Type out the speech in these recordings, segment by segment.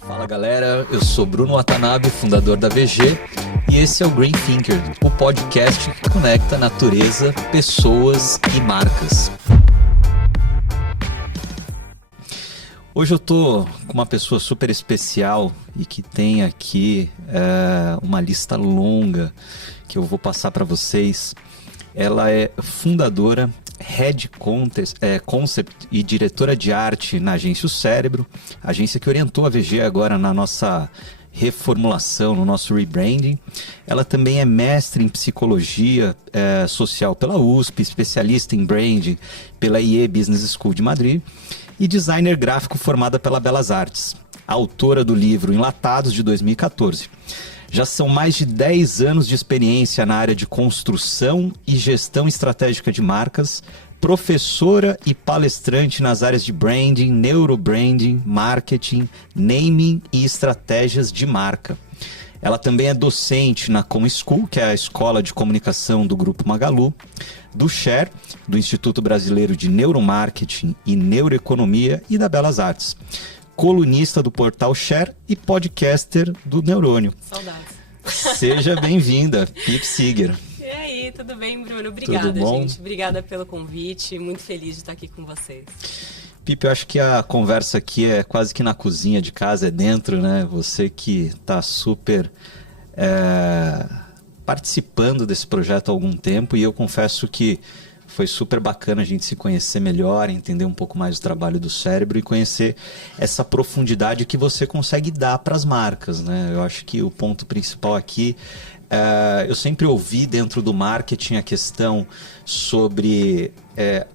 Fala galera, eu sou Bruno Watanabe, fundador da VG, e esse é o Green Thinker, o podcast que conecta natureza, pessoas e marcas. Hoje eu tô com uma pessoa super especial e que tem aqui uma lista longa que eu vou passar para vocês. Ela é fundadora, Head Concept e diretora de arte na agência O Cérebro, agência que orientou a VG agora na nossa reformulação, no nosso rebranding. Ela também é mestre em psicologia social pela USP, especialista em branding pela IE Business School de Madrid e designer gráfico formada pela Belas Artes, autora do livro Enlatados de 2014. Já são mais de 10 anos de experiência na área de construção e gestão estratégica de marcas, professora e palestrante nas áreas de branding, neurobranding, marketing, naming e estratégias de marca. Ela também é docente na Com School, que é a escola de comunicação do Grupo Magalu, do SHARE, do Instituto Brasileiro de Neuromarketing e Neuroeconomia e da Belas Artes. Colunista do portal Share e podcaster do Neurônio. Saudades. Seja bem-vinda, Pipe Seeger. E aí, tudo bem, Bruno? Obrigada, gente. Obrigada pelo convite. Muito feliz de estar aqui com vocês. Pipe, eu acho que a conversa aqui é quase que na cozinha de casa, é dentro, né? Você que está super participando desse projeto há algum tempo, e eu confesso que foi super bacana a gente se conhecer melhor, entender um pouco mais do trabalho do Cérebro e conhecer essa profundidade que você consegue dar para as marcas, né? Eu acho que o ponto principal aqui, eu sempre ouvi dentro do marketing a questão sobre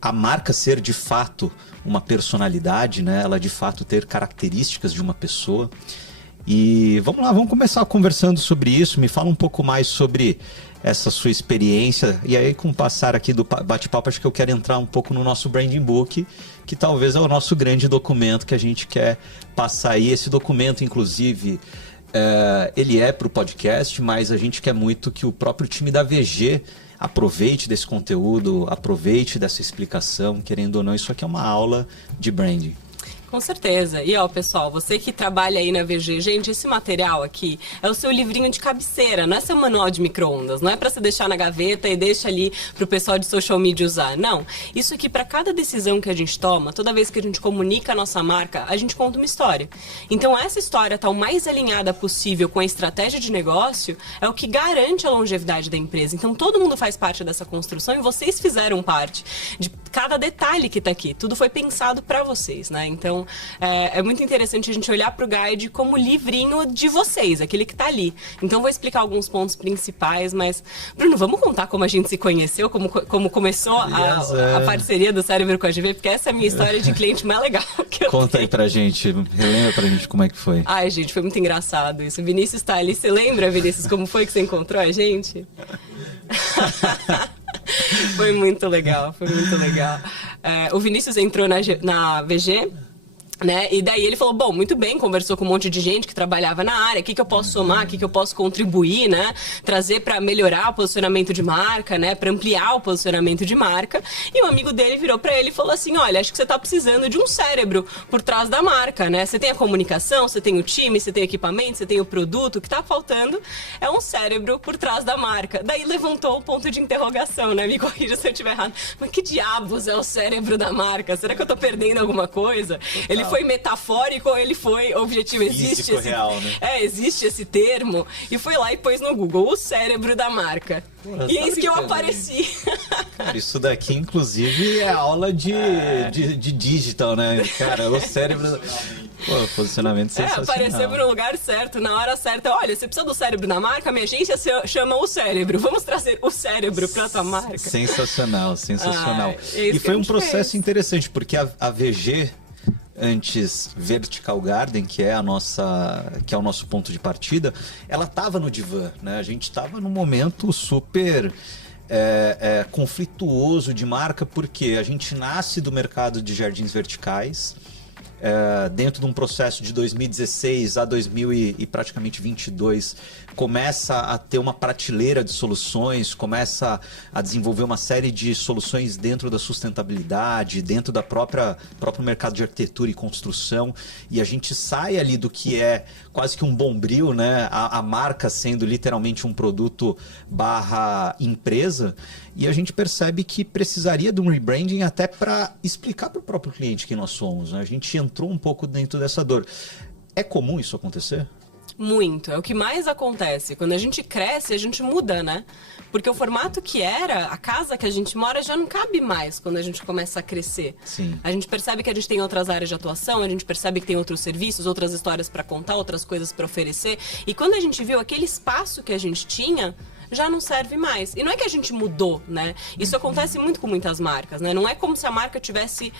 a marca ser de fato uma personalidade, né? Ela de fato ter características de uma pessoa. E vamos lá, vamos começar conversando sobre isso. Me fala um pouco mais sobre essa sua experiência, e aí com o passar aqui do bate-papo, acho que eu quero entrar um pouco no nosso Branding Book, que talvez é o nosso grande documento que a gente quer passar aí. Esse documento, inclusive, ele é para o podcast, mas a gente quer muito que o próprio time da VG aproveite desse conteúdo, aproveite dessa explicação. Querendo ou não, isso aqui é uma aula de branding. Com certeza. E ó, pessoal, você que trabalha aí na VG, gente, esse material aqui é o seu livrinho de cabeceira, não é seu manual de micro-ondas, não é para você deixar na gaveta e deixa ali pro pessoal de social media usar. Não. Isso aqui, para cada decisão que a gente toma, toda vez que a gente comunica a nossa marca, a gente conta uma história. Então, essa história tá o mais alinhada possível com a estratégia de negócio é o que garante a longevidade da empresa. Então, todo mundo faz parte dessa construção e vocês fizeram parte de cada detalhe que tá aqui. Tudo foi pensado para vocês, né? Então, é muito interessante a gente olhar para o guide como livrinho de vocês, aquele que está ali. Então, vou explicar alguns pontos principais, mas, Bruno, vamos contar como a gente se conheceu, como começou a parceria do Cérebro com a GV, porque essa é a minha história de cliente mais legal que eu Conta tenho. aí pra gente, relembra pra gente como é que foi. Ai, gente, foi muito engraçado isso. O Vinícius está ali, você lembra, Vinícius, como foi que você encontrou a gente? Foi muito legal, foi muito legal. O Vinícius entrou na VG, né? E daí ele falou, bom, muito bem, conversou com um monte de gente que trabalhava na área, o que eu posso somar, o que eu posso contribuir, né? Trazer para melhorar o posicionamento de marca, né? Para ampliar o posicionamento de marca. E um amigo dele virou para ele e falou assim, olha, acho que você tá precisando de um cérebro por trás da marca, né? Você tem a comunicação, você tem o time, você tem o equipamento, você tem o produto, o que tá faltando é um cérebro por trás da marca. Daí levantou o ponto de interrogação, né? Me corrija se eu estiver errado. Mas que diabos é o cérebro da marca? Será que eu tô perdendo alguma coisa? Ele foi metafórico ou ele foi objetivo? Existe esse, real, né? existe esse termo. E foi lá e pôs no Google o cérebro da marca. E eis que eu apareci. Cara, isso daqui, inclusive, é aula de digital, né? Cara, o cérebro... Pô, posicionamento sensacional. Apareceu no lugar certo, na hora certa. Olha, você precisa do cérebro da marca? Minha agência chama o cérebro. Vamos trazer o cérebro pra tua marca. Sensacional, sensacional. E foi um processo interessante, porque a VG... antes Vertical Garden, que é o nosso ponto de partida, ela estava no divã, né? A gente estava num momento super conflituoso de marca, porque a gente nasce do mercado de jardins verticais, dentro de um processo de 2016 a 2000 e praticamente 22, começa a ter uma prateleira de soluções, começa a desenvolver uma série de soluções dentro da sustentabilidade, dentro da próprio mercado de arquitetura e construção, e a gente sai ali do que é quase que um bombril, né? A marca sendo literalmente um produto barra empresa, e a gente percebe que precisaria de um rebranding até para explicar para o próprio cliente quem nós somos, né? A gente entrou um pouco dentro dessa dor. É comum isso acontecer? Muito. É o que mais acontece. Quando a gente cresce, a gente muda, né? Porque o formato que era, a casa que a gente mora, já não cabe mais quando a gente começa a crescer. Sim. A gente percebe que a gente tem outras áreas de atuação, a gente percebe que tem outros serviços, outras histórias para contar, outras coisas para oferecer. E quando a gente viu aquele espaço que a gente tinha, já não serve mais. E não é que a gente mudou, né? Isso acontece muito com muitas marcas, né? Não é como se a marca tivesse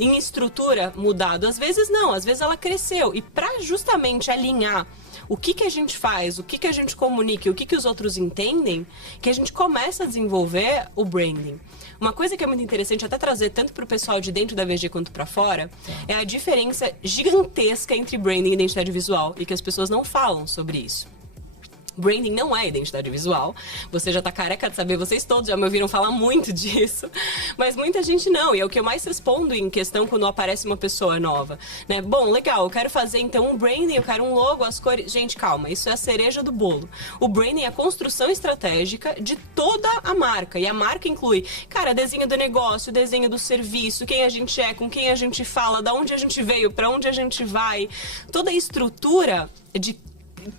em estrutura mudado. Às vezes não, às vezes ela cresceu. E para justamente alinhar o que a gente faz, o que a gente comunica, o que os outros entendem, que a gente começa a desenvolver o branding. Uma coisa que é muito interessante até trazer tanto para o pessoal de dentro da VG quanto para fora, é a diferença gigantesca entre branding e identidade visual, e que as pessoas não falam sobre isso. Branding não é identidade visual. Você já tá careca de saber, vocês todos já me ouviram falar muito disso. Mas muita gente não, e é o que eu mais respondo em questão quando aparece uma pessoa nova, né? Bom, legal, eu quero fazer então um branding, eu quero um logo, as cores... Gente, calma, isso é a cereja do bolo. O branding é a construção estratégica de toda a marca, e a marca inclui, cara, desenho do negócio, desenho do serviço, quem a gente é, com quem a gente fala, da onde a gente veio, para onde a gente vai. Toda a estrutura de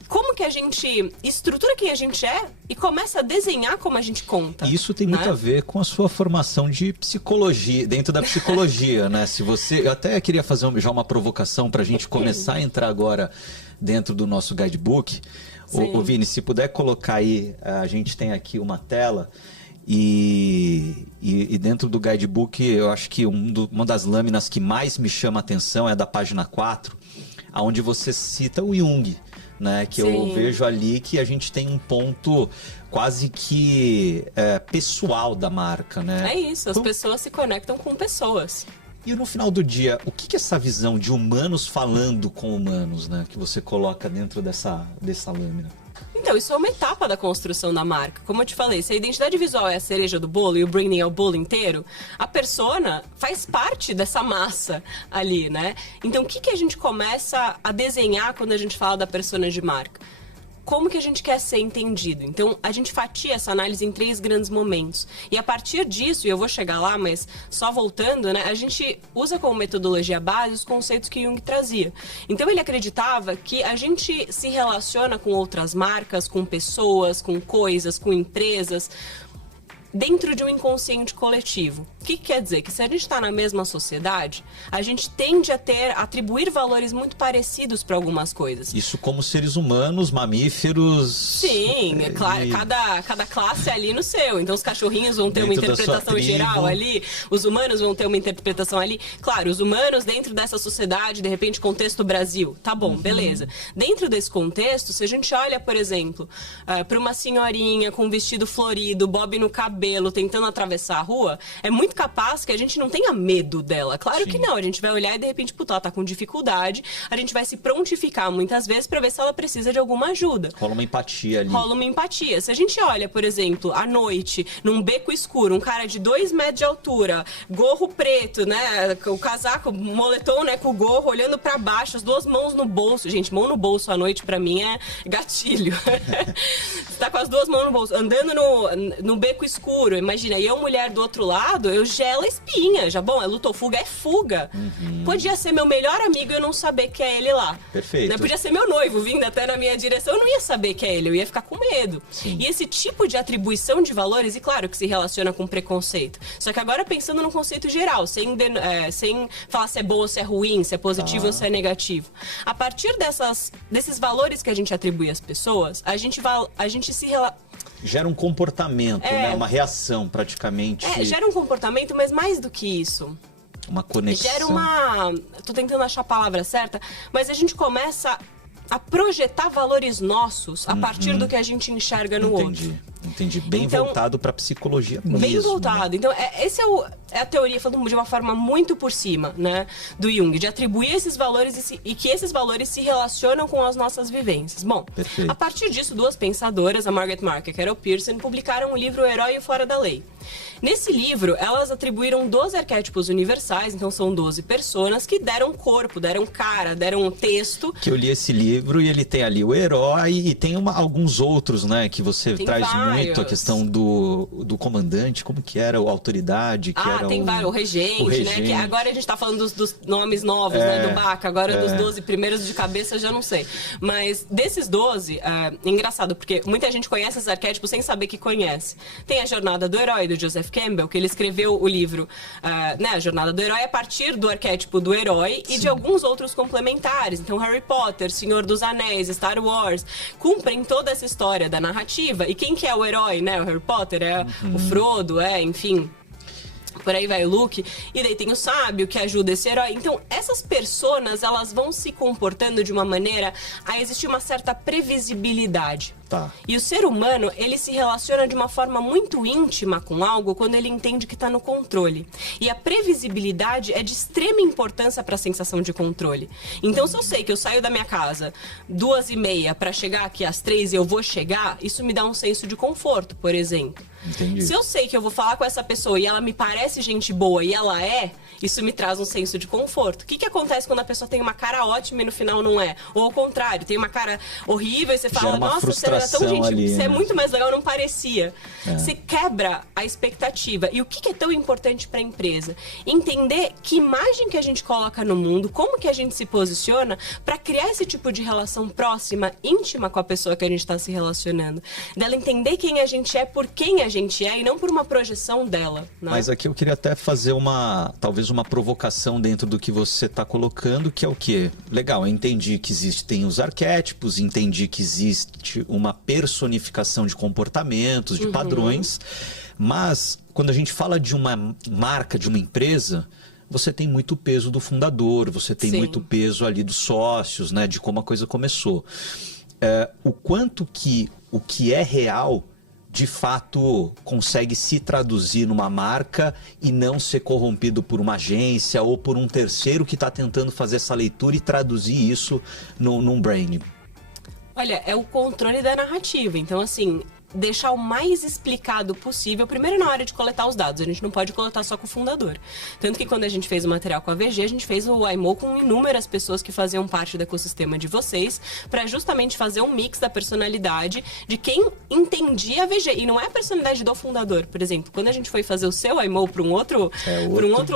como que a gente estrutura quem a gente é e começa a desenhar como a gente conta. Isso tem muito a ver com a sua formação de psicologia, dentro da psicologia, né? Se você, eu até queria fazer já uma provocação para a gente começar a entrar agora dentro do nosso guidebook. O Vini, se puder colocar aí, a gente tem aqui uma tela e dentro do guidebook eu acho que uma das lâminas que mais me chama a atenção é da página 4, onde você cita o Jung. Né, que eu vejo ali que a gente tem um ponto quase que pessoal da marca, né? É isso, as pessoas se conectam com pessoas. E no final do dia, o que é essa visão de humanos falando com humanos, né, que você coloca dentro dessa lâmina? Então, isso é uma etapa da construção da marca. Como eu te falei, se a identidade visual é a cereja do bolo e o branding é o bolo inteiro, a persona faz parte dessa massa ali, né? Então, o que a gente começa a desenhar quando a gente fala da persona de marca? Como que a gente quer ser entendido? Então, a gente fatia essa análise em 3 grandes momentos. E a partir disso, e eu vou chegar lá, mas só voltando, né? A gente usa como metodologia base os conceitos que Jung trazia. Então, ele acreditava que a gente se relaciona com outras marcas, com pessoas, com coisas, com empresas, dentro de um inconsciente coletivo. O que quer dizer? Que se a gente está na mesma sociedade, a gente tende a atribuir valores muito parecidos para algumas coisas. Isso como seres humanos, mamíferos... Sim, é claro, cada classe é ali no seu. Então os cachorrinhos vão ter uma interpretação geral ali, os humanos vão ter uma interpretação ali. Claro, os humanos dentro dessa sociedade, de repente, contexto Brasil. Tá bom, beleza. Dentro desse contexto, se a gente olha, por exemplo, para uma senhorinha com um vestido florido, bob no cabelo, tentando atravessar a rua, é muito capaz que a gente não tenha medo dela. Claro que não, a gente vai olhar e de repente, puta, ela tá com dificuldade, a gente vai se prontificar muitas vezes pra ver se ela precisa de alguma ajuda. Rola uma empatia ali. Rola uma empatia. Se a gente olha, por exemplo, à noite, num beco escuro, um cara de 2 metros de altura, gorro preto, né, o casaco, moletom, né, com o gorro, olhando pra baixo, as 2 mãos no bolso. Gente, mão no bolso à noite pra mim é gatilho. Você tá com as 2 mãos no bolso, andando no beco escuro, imagina, e eu, mulher do outro lado, eu gelo a espinha, já bom, é luta ou fuga, é fuga. Podia ser meu melhor amigo e eu não saber que é ele lá. Perfeito. Né? Podia ser meu noivo vindo até na minha direção, eu não ia saber que é ele, eu ia ficar com medo. Sim. E esse tipo de atribuição de valores, e claro que se relaciona com preconceito, só que agora pensando num conceito geral, sem falar se é bom ou se é ruim, se é positivo ou se é negativo. A partir desses valores que a gente atribui às pessoas, a gente se gera um comportamento, né? Uma reação praticamente. Gera um comportamento, mas mais do que isso. Uma conexão. Gera uma... Tô tentando achar a palavra certa, mas a gente começa a projetar valores nossos a partir do que a gente enxerga no outro. Entendi. Bem Então, voltado para psicologia mesmo. Bem voltado. Então, esse é a teoria, falando de uma forma muito por cima, né, do Jung, de atribuir esses valores e que esses valores se relacionam com as nossas vivências. Bom, Perfeito. a partir disso, duas pensadoras, a Margaret Mark e a Carol Pearson, publicaram o livro O Herói e o Fora da Lei. Nesse livro, elas atribuíram 12 arquétipos universais, então são 12 personas que deram corpo, deram cara, deram texto. Que eu li esse livro e ele tem ali o herói e tem alguns outros, né? Que você Tem traz vários. muito a questão do comandante, como que era, a autoridade, que era Tem vários, o regente, né? regente. Que agora a gente tá falando dos nomes novos, né? Do Baca, agora dos 12 primeiros de cabeça eu já não sei. Mas desses 12, é engraçado, porque muita gente conhece esses arquétipos sem saber que conhece. Tem a Jornada do Herói, do Joseph Campbell, que ele escreveu o livro, né? A Jornada do Herói a partir do arquétipo do herói e de alguns outros complementares. Então, Harry Potter, Senhor dos Anéis, Star Wars, cumprem toda essa história da narrativa. E quem que é o herói, né? O Harry Potter é o Frodo, enfim... Por aí vai o Luke, e daí tem o sábio que ajuda esse herói. Então, essas personas, elas vão se comportando de uma maneira a existir uma certa previsibilidade. Tá. E o ser humano, ele se relaciona de uma forma muito íntima com algo quando ele entende que está no controle. E a previsibilidade é de extrema importância para a sensação de controle. Então, se eu sei que eu saio da minha casa 2h30 para chegar aqui às 3h e eu vou chegar, isso me dá um senso de conforto, por exemplo. Entendi. Se eu sei que eu vou falar com essa pessoa e ela me parece gente boa e ela é, isso me traz um senso de conforto. O que acontece quando a pessoa tem uma cara ótima e no final não é? Ou ao contrário, tem uma cara horrível e você fala, nossa, você era tão gentil, ali, você é né? muito mais legal, não parecia. Você quebra a expectativa. E o que é tão importante para a empresa? Entender que imagem que a gente coloca no mundo, como que a gente se posiciona para criar esse tipo de relação próxima, íntima com a pessoa que a gente está se relacionando. Dela entender quem a gente é por quem a gente é e não por uma projeção dela. Né? Mas aqui eu queria até fazer talvez uma provocação dentro do que você está colocando, que é o quê? Legal, eu entendi que existem os arquétipos, entendi que existe uma personificação de comportamentos, de padrões, mas quando a gente fala de uma marca, de uma empresa, você tem muito peso do fundador, você tem muito peso ali dos sócios, né, de como a coisa começou. O quanto que o que é real de fato consegue se traduzir numa marca e não ser corrompido por uma agência ou por um terceiro que está tentando fazer essa leitura e traduzir isso num brand? Olha, é o controle da narrativa. Então, assim, deixar o mais explicado possível, primeiro na hora de coletar os dados. A gente não pode coletar só com o fundador. Tanto que quando a gente fez o material com a VG, a gente fez o AIMO com inúmeras pessoas que faziam parte do ecossistema de vocês, para justamente fazer um mix da personalidade de quem entendia a VG. E não é a personalidade do fundador. Por exemplo, quando a gente foi fazer o seu AIMO para um outro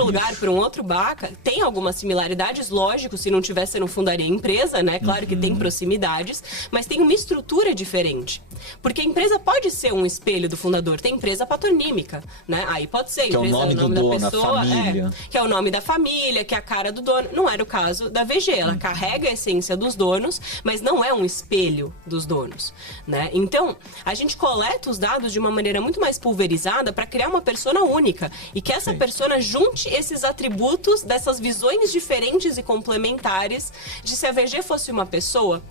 lugar, para um outro Baca, tem algumas similaridades, lógico, se não tivesse, não fundaria a empresa, né? Claro que tem proximidades, mas tem uma estrutura diferente. Porque a empresa pode ser um espelho do fundador. Tem empresa patronímica, né? Aí pode ser. Que é o nome do dono, da família. Que é o nome da família, que é a cara do dono. Não era o caso da VG. Ela carrega a essência dos donos, mas não é um espelho dos donos, né? Então, a gente coleta os dados de uma maneira muito mais pulverizada para criar uma persona única. E que essa persona junte esses atributos dessas visões diferentes e complementares de se a VG fosse uma pessoa,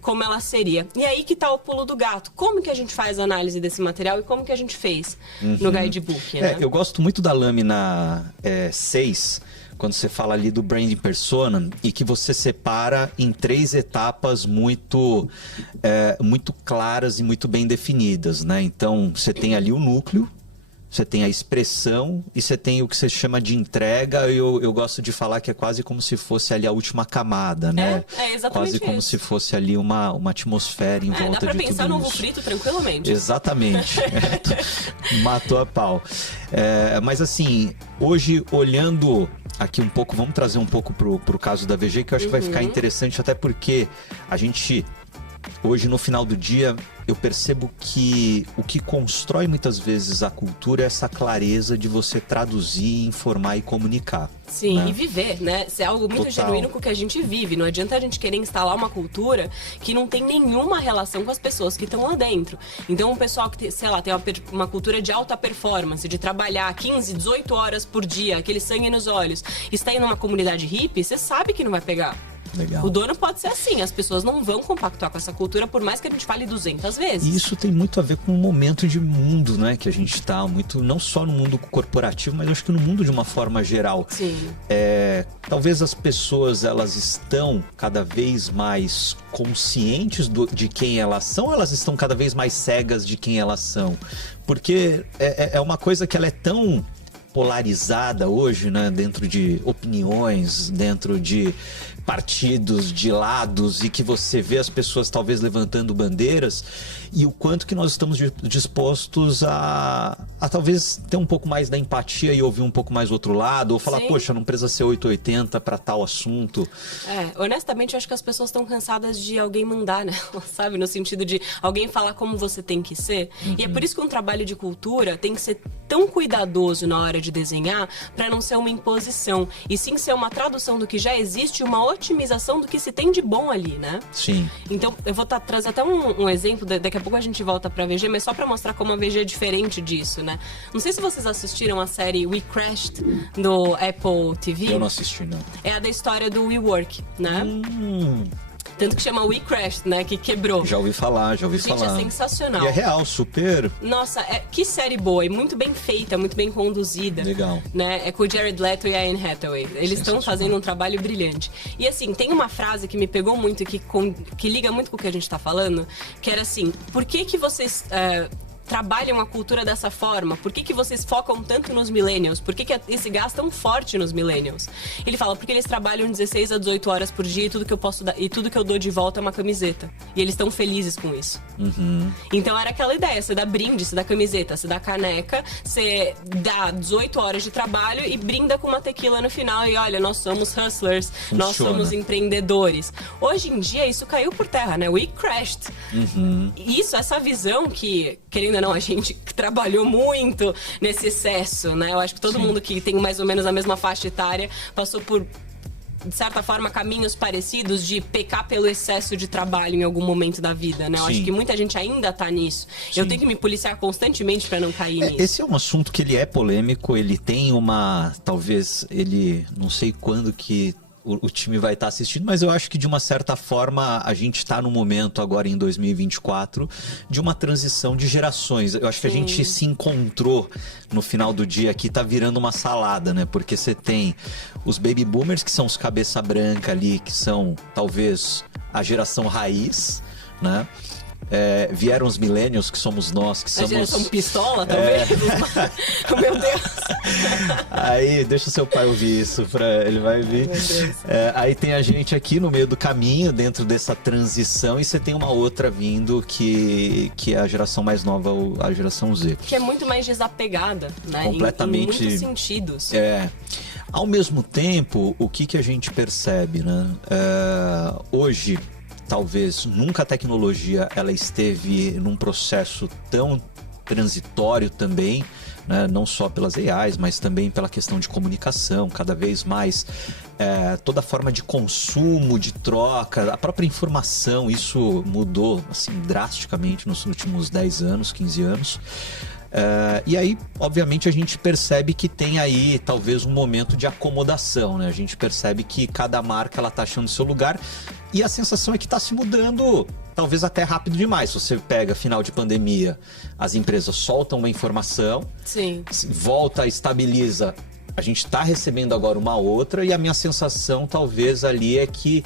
como ela seria. E aí que tá o pulo do gato. Como que a gente faz a análise desse material e como que a gente fez no guidebook, né? Eu gosto muito da lâmina 6, quando você fala ali do branding persona, e que você separa em 3 etapas muito claras e muito bem definidas, né? Então, você tem ali o núcleo, você tem a expressão e você tem o que você chama de entrega. Eu gosto de falar que é quase como se fosse ali a última camada, né? É exatamente quase como isso. se fosse ali uma atmosfera em volta de tudo isso. Dá pra pensar no ovo frito tranquilamente. Exatamente. Matou a pau. Mas assim, hoje olhando aqui um pouco, vamos trazer um pouco pro caso da VG, que eu acho que vai ficar interessante, até porque a gente... Hoje, no final do dia, eu percebo que o que constrói muitas vezes a cultura é essa clareza de você traduzir, informar e comunicar. Sim, né? E viver, né? Isso é algo muito Total. genuíno com o que a gente vive. Não adianta a gente querer instalar uma cultura que não tem nenhuma relação com as pessoas que estão lá dentro. Então, um pessoal que, sei lá, tem uma cultura de alta performance, de trabalhar 15, 18 horas por dia, aquele sangue nos olhos, está em uma comunidade hippie, você sabe que não vai pegar. Legal. O dono pode ser assim, as pessoas não vão compactuar com essa cultura, por mais que a gente fale 200 vezes. E isso tem muito a ver com o momento de mundo, né, que a gente está, muito, não só no mundo corporativo, mas acho que no mundo de uma forma geral. Sim. Talvez as pessoas, elas estão cada vez mais conscientes de quem elas são, elas estão cada vez mais cegas de quem elas são. Porque é uma coisa que ela é tão polarizada hoje, né, dentro de opiniões, dentro de partidos, de lados, e que você vê as pessoas talvez levantando bandeiras, e o quanto que nós estamos dispostos a talvez ter um pouco mais da empatia e ouvir um pouco mais o outro lado, ou falar, Sim. poxa, não precisa ser 880 para tal assunto. Honestamente, eu acho que as pessoas estão cansadas de alguém mandar, né? Sabe? No sentido de alguém falar como você tem que ser. E é por isso que um trabalho de cultura tem que ser tão cuidadoso na hora de desenhar, para não ser uma imposição, e sim ser uma tradução do que já existe, uma otimização do que se tem de bom ali, né? Sim. Então, eu vou trazer até um exemplo, daqui a pouco a gente volta pra VG, mas só pra mostrar como a VG é diferente disso, né? Não sei se vocês assistiram a série We Crashed, do Apple TV. Eu não assisti, não. É a da história do WeWork, né? Tanto que chama We Crashed, né? Que quebrou. Já ouvi falar. Gente, é sensacional. E é real, super. Nossa, que série boa e muito bem feita, muito bem conduzida. Legal. Né? É com o Jared Leto e a Anne Hathaway. Eles estão fazendo um trabalho brilhante. E assim, tem uma frase que me pegou muito, que liga muito com o que a gente tá falando, que era assim, por que vocês... trabalham a cultura dessa forma? Por que vocês focam tanto nos millennials? Por que esse gás tão forte nos millennials? Ele fala, porque eles trabalham 16 a 18 horas por dia e tudo que eu posso dar, e tudo que eu dou de volta é uma camiseta. E eles estão felizes com isso. Então era aquela ideia, você dá brinde, você dá camiseta, você dá caneca, você dá 18 horas de trabalho e brinda com uma tequila no final e olha, nós somos hustlers, nós somos empreendedores. Hoje em dia isso caiu por terra, né? We crashed. Isso, essa visão que, querendo ou não, a gente trabalhou muito nesse excesso, né? Eu acho que todo mundo que tem mais ou menos a mesma faixa etária passou por, de certa forma, caminhos parecidos de pecar pelo excesso de trabalho em algum momento da vida, né? Eu acho que muita gente ainda tá nisso. Eu tenho que me policiar constantemente para não cair nisso. Esse é um assunto que ele é polêmico, ele tem uma... Talvez ele... Não sei quando que o time vai estar assistindo, mas eu acho que de uma certa forma a gente está no momento agora em 2024 de uma transição de gerações. Eu acho que a gente se encontrou no final do dia aqui, tá virando uma salada, né? Porque você tem os baby boomers, que são os cabeça branca ali, que são talvez a geração raiz, né? Vieram os millennials, que somos nós, que somos... A geração pistola, talvez? Meu Deus! Aí, deixa o seu pai ouvir isso, ele vai vir. Aí tem a gente aqui no meio do caminho, dentro dessa transição, e você tem uma outra vindo, que é a geração mais nova, a geração Z. Que é muito mais desapegada, né? Completamente. Em muitos sentidos. Ao mesmo tempo, o que a gente percebe, né? Hoje... Talvez nunca a tecnologia ela esteve num processo tão transitório também, né? Não só pelas AIs, mas também pela questão de comunicação, cada vez mais toda forma de consumo, de troca, a própria informação, isso mudou assim, drasticamente nos últimos 10 anos, 15 anos. E aí, obviamente, a gente percebe que tem aí talvez um momento de acomodação, né? A gente percebe que cada marca ela tá achando seu lugar e a sensação é que está se mudando talvez até rápido demais. Se você pega final de pandemia, as empresas soltam uma informação, volta, estabiliza, a gente está recebendo agora uma outra e a minha sensação talvez ali é que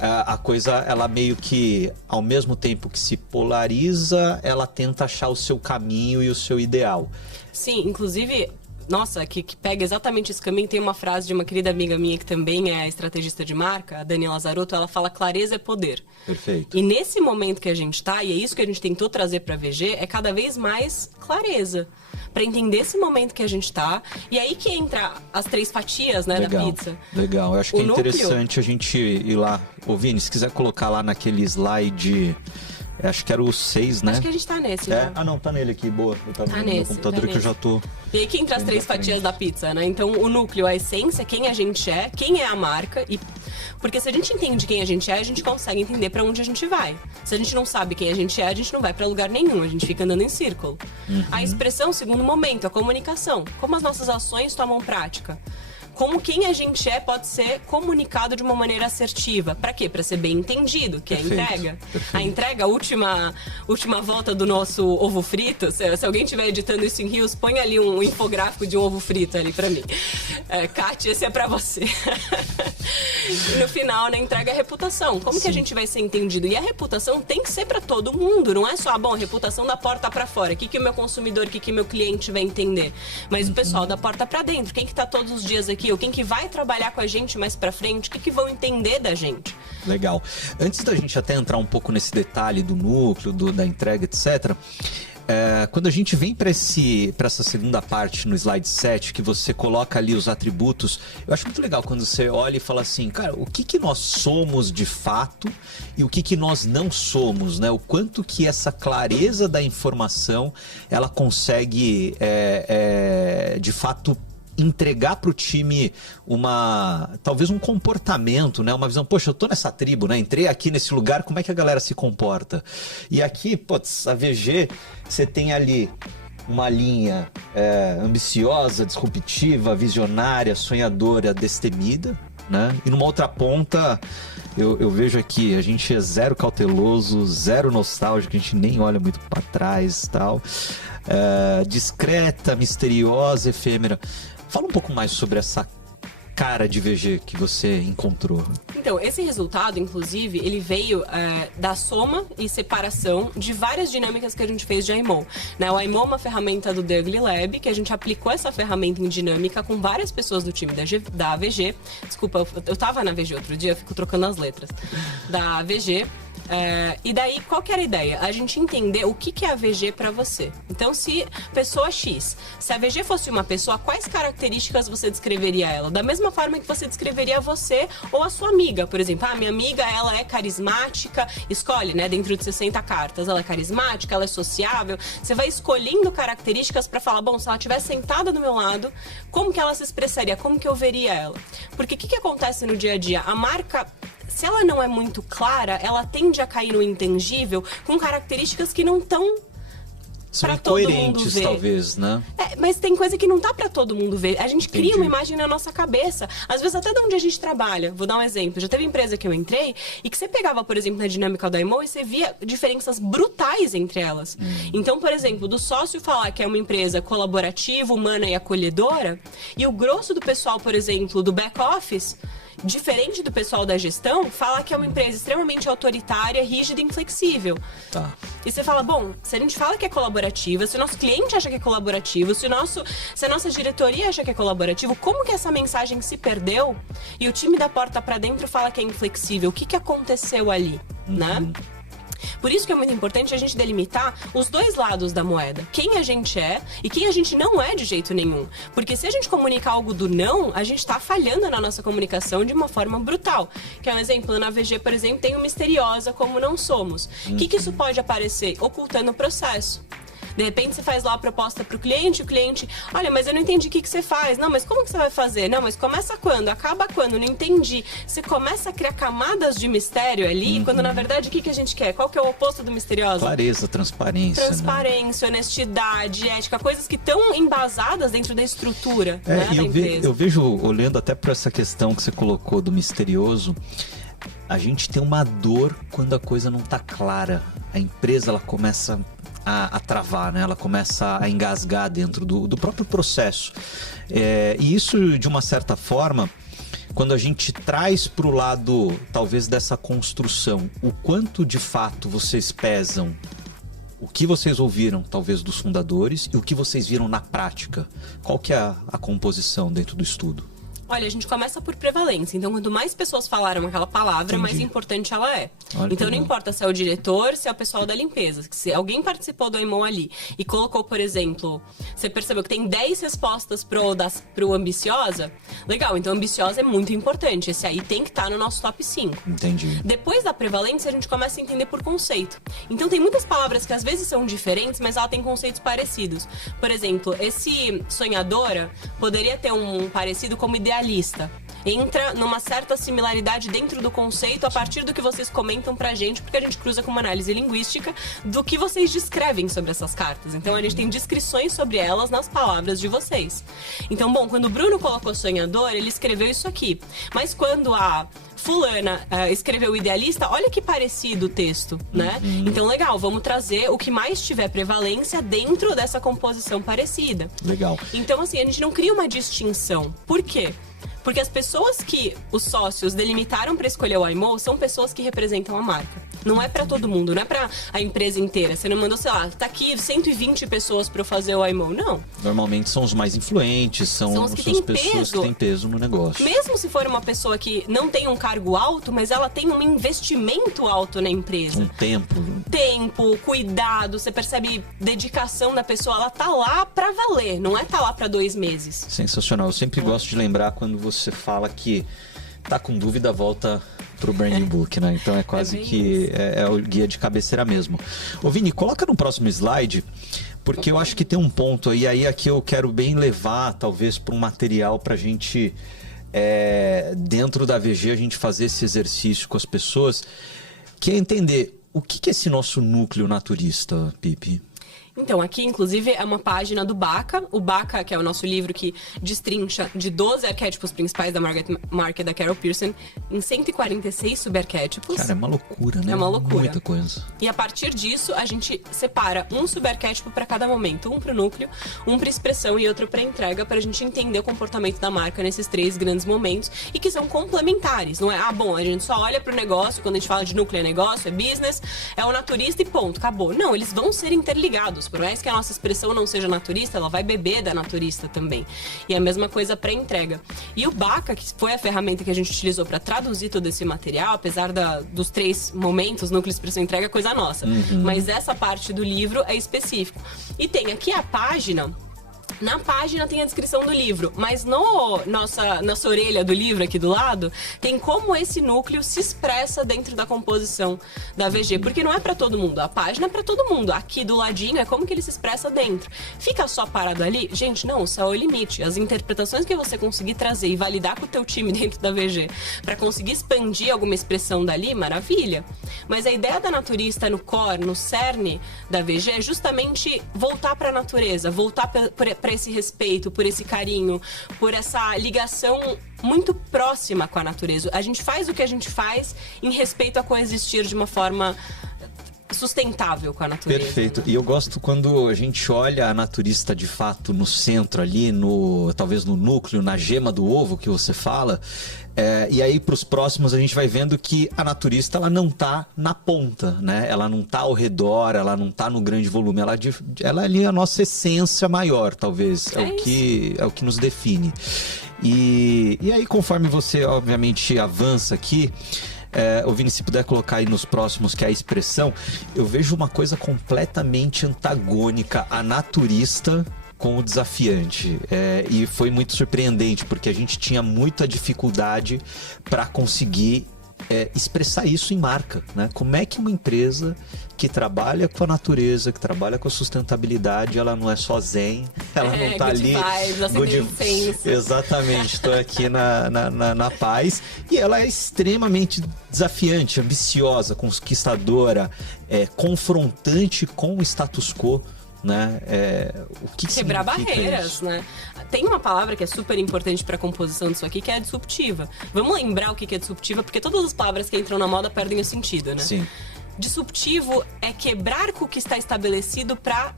a coisa, ela meio que, ao mesmo tempo que se polariza, ela tenta achar o seu caminho e o seu ideal. Sim, inclusive, nossa, que pega exatamente esse caminho. Tem uma frase de uma querida amiga minha que também é estrategista de marca, a Dani Lazarotto, ela fala: clareza é poder. Perfeito. E nesse momento que a gente tá, e é isso que a gente tentou trazer pra VG, é cada vez mais clareza. Pra entender esse momento que a gente tá. E aí que entra as 3 fatias, né, da pizza. Legal, eu acho que é interessante a gente ir lá. Ô, Vini, se quiser colocar lá naquele slide... Acho que era o 6, né? Acho que a gente tá nesse, né? Não, tá nele aqui, boa. Eu tava no meu computador que eu já tô... E aí que entra as 3 fatias da pizza, né? Então, o núcleo, a essência, quem a gente é, quem é a marca e... Porque se a gente entende quem a gente é, a gente consegue entender pra onde a gente vai. Se a gente não sabe quem a gente é, a gente não vai pra lugar nenhum, a gente fica andando em círculo. A expressão, segundo momento, a comunicação. Como as nossas ações tomam prática. como quem a gente é pode ser comunicado de uma maneira assertiva. Para quê? Para ser bem entendido, que é a entrega. A entrega, a última volta do nosso ovo frito. Se alguém estiver editando isso em Rios, põe ali um infográfico de um ovo frito ali para mim. Kátia, esse é para você. E no final, na entrega, é a reputação. Como que a gente vai ser entendido? E a reputação tem que ser para todo mundo. Não é só, a reputação da porta para fora. O que o meu consumidor, o que o meu cliente vai entender? Mas o pessoal da porta para dentro. Quem que tá todos os dias aqui? Ou quem que vai trabalhar com a gente mais para frente? O que vão entender da gente? Legal. Antes da gente até entrar um pouco nesse detalhe do núcleo, da entrega, etc., quando a gente vem para essa segunda parte no slide 7, que você coloca ali os atributos, eu acho muito legal quando você olha e fala assim, cara, o que nós somos de fato e o que nós não somos, né? O quanto que essa clareza da informação ela consegue, de fato, entregar para o time talvez um comportamento, né? Uma visão, poxa, eu tô nessa tribo, né? Entrei aqui nesse lugar, como é que a galera se comporta? E aqui, a VG, você tem ali uma linha ambiciosa, disruptiva, visionária, sonhadora, destemida, né? E numa outra ponta, eu vejo aqui, a gente é zero cauteloso, zero nostálgico, a gente nem olha muito para trás e tal. Discreta, misteriosa, efêmera. Fala um pouco mais sobre essa cara de VG que você encontrou. Então, esse resultado, inclusive, ele veio da soma e separação de várias dinâmicas que a gente fez de IMO. Né? O IMO é uma ferramenta do The Ugly Lab, que a gente aplicou essa ferramenta em dinâmica com várias pessoas do time da VG. Desculpa, eu tava na VG outro dia, eu fico trocando as letras. Da VG. E daí, qual que era a ideia? A gente entender o que é a VG para você. Então, se pessoa X, se a VG fosse uma pessoa, quais características você descreveria ela? Da mesma forma que você descreveria você ou a sua amiga, por exemplo. Minha amiga, ela é carismática, escolhe, né, dentro de 60 cartas, ela é carismática, ela é sociável. Você vai escolhendo características para falar, bom, se ela estivesse sentada do meu lado, como que ela se expressaria? Como que eu veria ela? Porque o que acontece no dia a dia? A marca, se ela não é muito clara, ela tende a cair no intangível com características que não estão para todo mundo ver. Talvez, né? Mas tem coisa que não tá para todo mundo ver. A gente cria uma imagem na nossa cabeça. Às vezes até de onde a gente trabalha. Vou dar um exemplo. Já teve empresa que eu entrei e que você pegava, por exemplo, na dinâmica da IMO e você via diferenças brutais entre elas. Então, por exemplo, do sócio falar que é uma empresa colaborativa, humana e acolhedora, e o grosso do pessoal, por exemplo, do back office, diferente do pessoal da gestão, fala que é uma empresa extremamente autoritária, rígida e inflexível. Tá. E você fala, bom, se a gente fala que é colaborativa, se o nosso cliente acha que é colaborativo, se a nossa diretoria acha que é colaborativo, como que essa mensagem se perdeu e o time da porta para dentro fala que é inflexível? O que aconteceu ali, né? Por isso que é muito importante a gente delimitar os dois lados da moeda. Quem a gente é e quem a gente não é de jeito nenhum. Porque se a gente comunica algo do não, a gente está falhando na nossa comunicação de uma forma brutal. Que é um exemplo, na VG, por exemplo, tem o misteriosa como não somos. O que isso pode aparecer? Ocultando o processo. De repente você faz lá a proposta para o cliente, olha, mas eu não entendi o que você faz. Não, mas como que você vai fazer? Não, mas começa quando? Acaba quando? Não entendi. Você começa a criar camadas de mistério ali, quando na verdade o que a gente quer? Qual que é o oposto do misterioso? Clareza, transparência. Transparência, né? Honestidade, ética, coisas que estão embasadas dentro da estrutura, né, da empresa. Eu vejo, olhando até para essa questão que você colocou do misterioso, a gente tem uma dor quando a coisa não está clara. A empresa, ela começa a travar, né? Ela começa a engasgar dentro do próprio processo. E isso, de uma certa forma, quando a gente traz para o lado, talvez, dessa construção, o quanto de fato vocês pesam o que vocês ouviram, talvez, dos fundadores e o que vocês viram na prática. Qual que é a composição dentro do estudo? Olha, a gente começa por prevalência. Então, quanto mais pessoas falaram aquela palavra, mais importante ela é. Olha, então, não importa se é o diretor, se é o pessoal da limpeza. Se alguém participou do IMO ali e colocou, por exemplo, você percebeu que tem 10 respostas pro ambiciosa, legal, então ambiciosa é muito importante. Esse aí tem que estar no nosso top 5. Entendi. Depois da prevalência, a gente começa a entender por conceito. Então, tem muitas palavras que às vezes são diferentes, mas ela tem conceitos parecidos. Por exemplo, esse sonhadora poderia ter um parecido como idealista. entra numa certa similaridade dentro do conceito a partir do que vocês comentam pra gente, porque a gente cruza com uma análise linguística do que vocês descrevem sobre essas cartas. Então a gente tem descrições sobre elas nas palavras de vocês. Então, bom, quando o Bruno colocou sonhador, ele escreveu isso aqui. Mas quando a fulana escreveu idealista, olha que parecido o texto, né? Então, legal, vamos trazer o que mais tiver prevalência dentro dessa composição parecida. Legal. Então, assim, a gente não cria uma distinção. Por quê? Porque as pessoas que os sócios delimitaram para escolher o iMo são pessoas que representam a marca. Não é para todo mundo, não é para a empresa inteira. Você não mandou, sei lá, tá aqui 120 pessoas para eu fazer o iMo. Não. Normalmente são os mais influentes, são as pessoas que têm peso no negócio. Mesmo se for uma pessoa que não tem um cargo alto, mas ela tem um investimento alto na empresa. Um tempo. Tempo, cuidado, você percebe dedicação da pessoa, ela tá lá pra valer, não é tá lá pra 2 meses. Sensacional. Eu sempre gosto de lembrar quando você fala que tá com dúvida, volta pro Branding Book, né? Então é quase que é o guia de cabeceira mesmo. Ô Vini, coloca no próximo slide, porque eu acho que tem um ponto aí aqui eu quero bem levar, talvez, para um material pra gente, dentro da VG, a gente fazer esse exercício com as pessoas, que é entender o que é esse nosso núcleo naturista, Pipe? Então, aqui, inclusive, é uma página do Baca. O Baca, que é o nosso livro que destrincha de 12 arquétipos principais da marca da Carol Pearson em 146 subarquétipos. Cara, é uma loucura, né? É uma loucura. Muita coisa. E a partir disso, a gente separa um subarquétipo para cada momento. Um para o núcleo, um para expressão e outro para entrega, para a gente entender o comportamento da marca nesses 3 grandes momentos e que são complementares. Não é, bom, a gente só olha para o negócio, quando a gente fala de núcleo é negócio, é business, é o naturista e ponto, acabou. Não, eles vão ser interligados. Por mais que a nossa expressão não seja naturista, ela vai beber da naturista também. E a mesma coisa para entrega. E o Baca, que foi a ferramenta que a gente utilizou para traduzir todo esse material, apesar dos 3 momentos, núcleo, expressão e entrega, é coisa nossa. Mas essa parte do livro é específico. E tem aqui a página. Na página tem a descrição do livro, mas nossa orelha do livro aqui do lado, tem como esse núcleo se expressa dentro da composição da VG, porque não é para todo mundo, a página é para todo mundo, aqui do ladinho é como que ele se expressa dentro. Fica só parado ali? Gente, não, o céu é o limite. As interpretações que você conseguir trazer e validar com o teu time dentro da VG, para conseguir expandir alguma expressão dali, maravilha. Mas a ideia da naturista no core, no cerne da VG, é justamente voltar para a natureza, voltar para esse respeito, por esse carinho, por essa ligação muito próxima com a natureza. A gente faz o que a gente faz em respeito a coexistir de uma forma sustentável com a natureza. Perfeito. Né? E eu gosto quando a gente olha a naturista de fato no centro ali, talvez no núcleo, na gema do ovo que você fala. E aí para os próximos a gente vai vendo que a naturista ela não tá na ponta, né? Ela não tá ao redor, ela não tá no grande volume, ela ali é a nossa essência maior, talvez, é o que nos define. E aí conforme você obviamente avança aqui, ô Vini, se puder colocar aí nos próximos, que é a expressão, eu vejo uma coisa completamente antagônica, a naturista com o desafiante, e foi muito surpreendente, porque a gente tinha muita dificuldade para conseguir expressar isso em marca, né? Como é que uma empresa que trabalha com a natureza, que trabalha com a sustentabilidade, ela não é só zen, ela não tá ali exatamente, estou aqui na paz, e ela é extremamente desafiante, ambiciosa, conquistadora, confrontante com o status quo, né? O que quebrar barreiras, isso? Né? Tem uma palavra que é super importante para a composição disso aqui, que é a disruptiva. Vamos lembrar o que é disruptiva, porque todas as palavras que entram na moda perdem o sentido, né? Sim. Disruptivo é quebrar com o que está estabelecido para,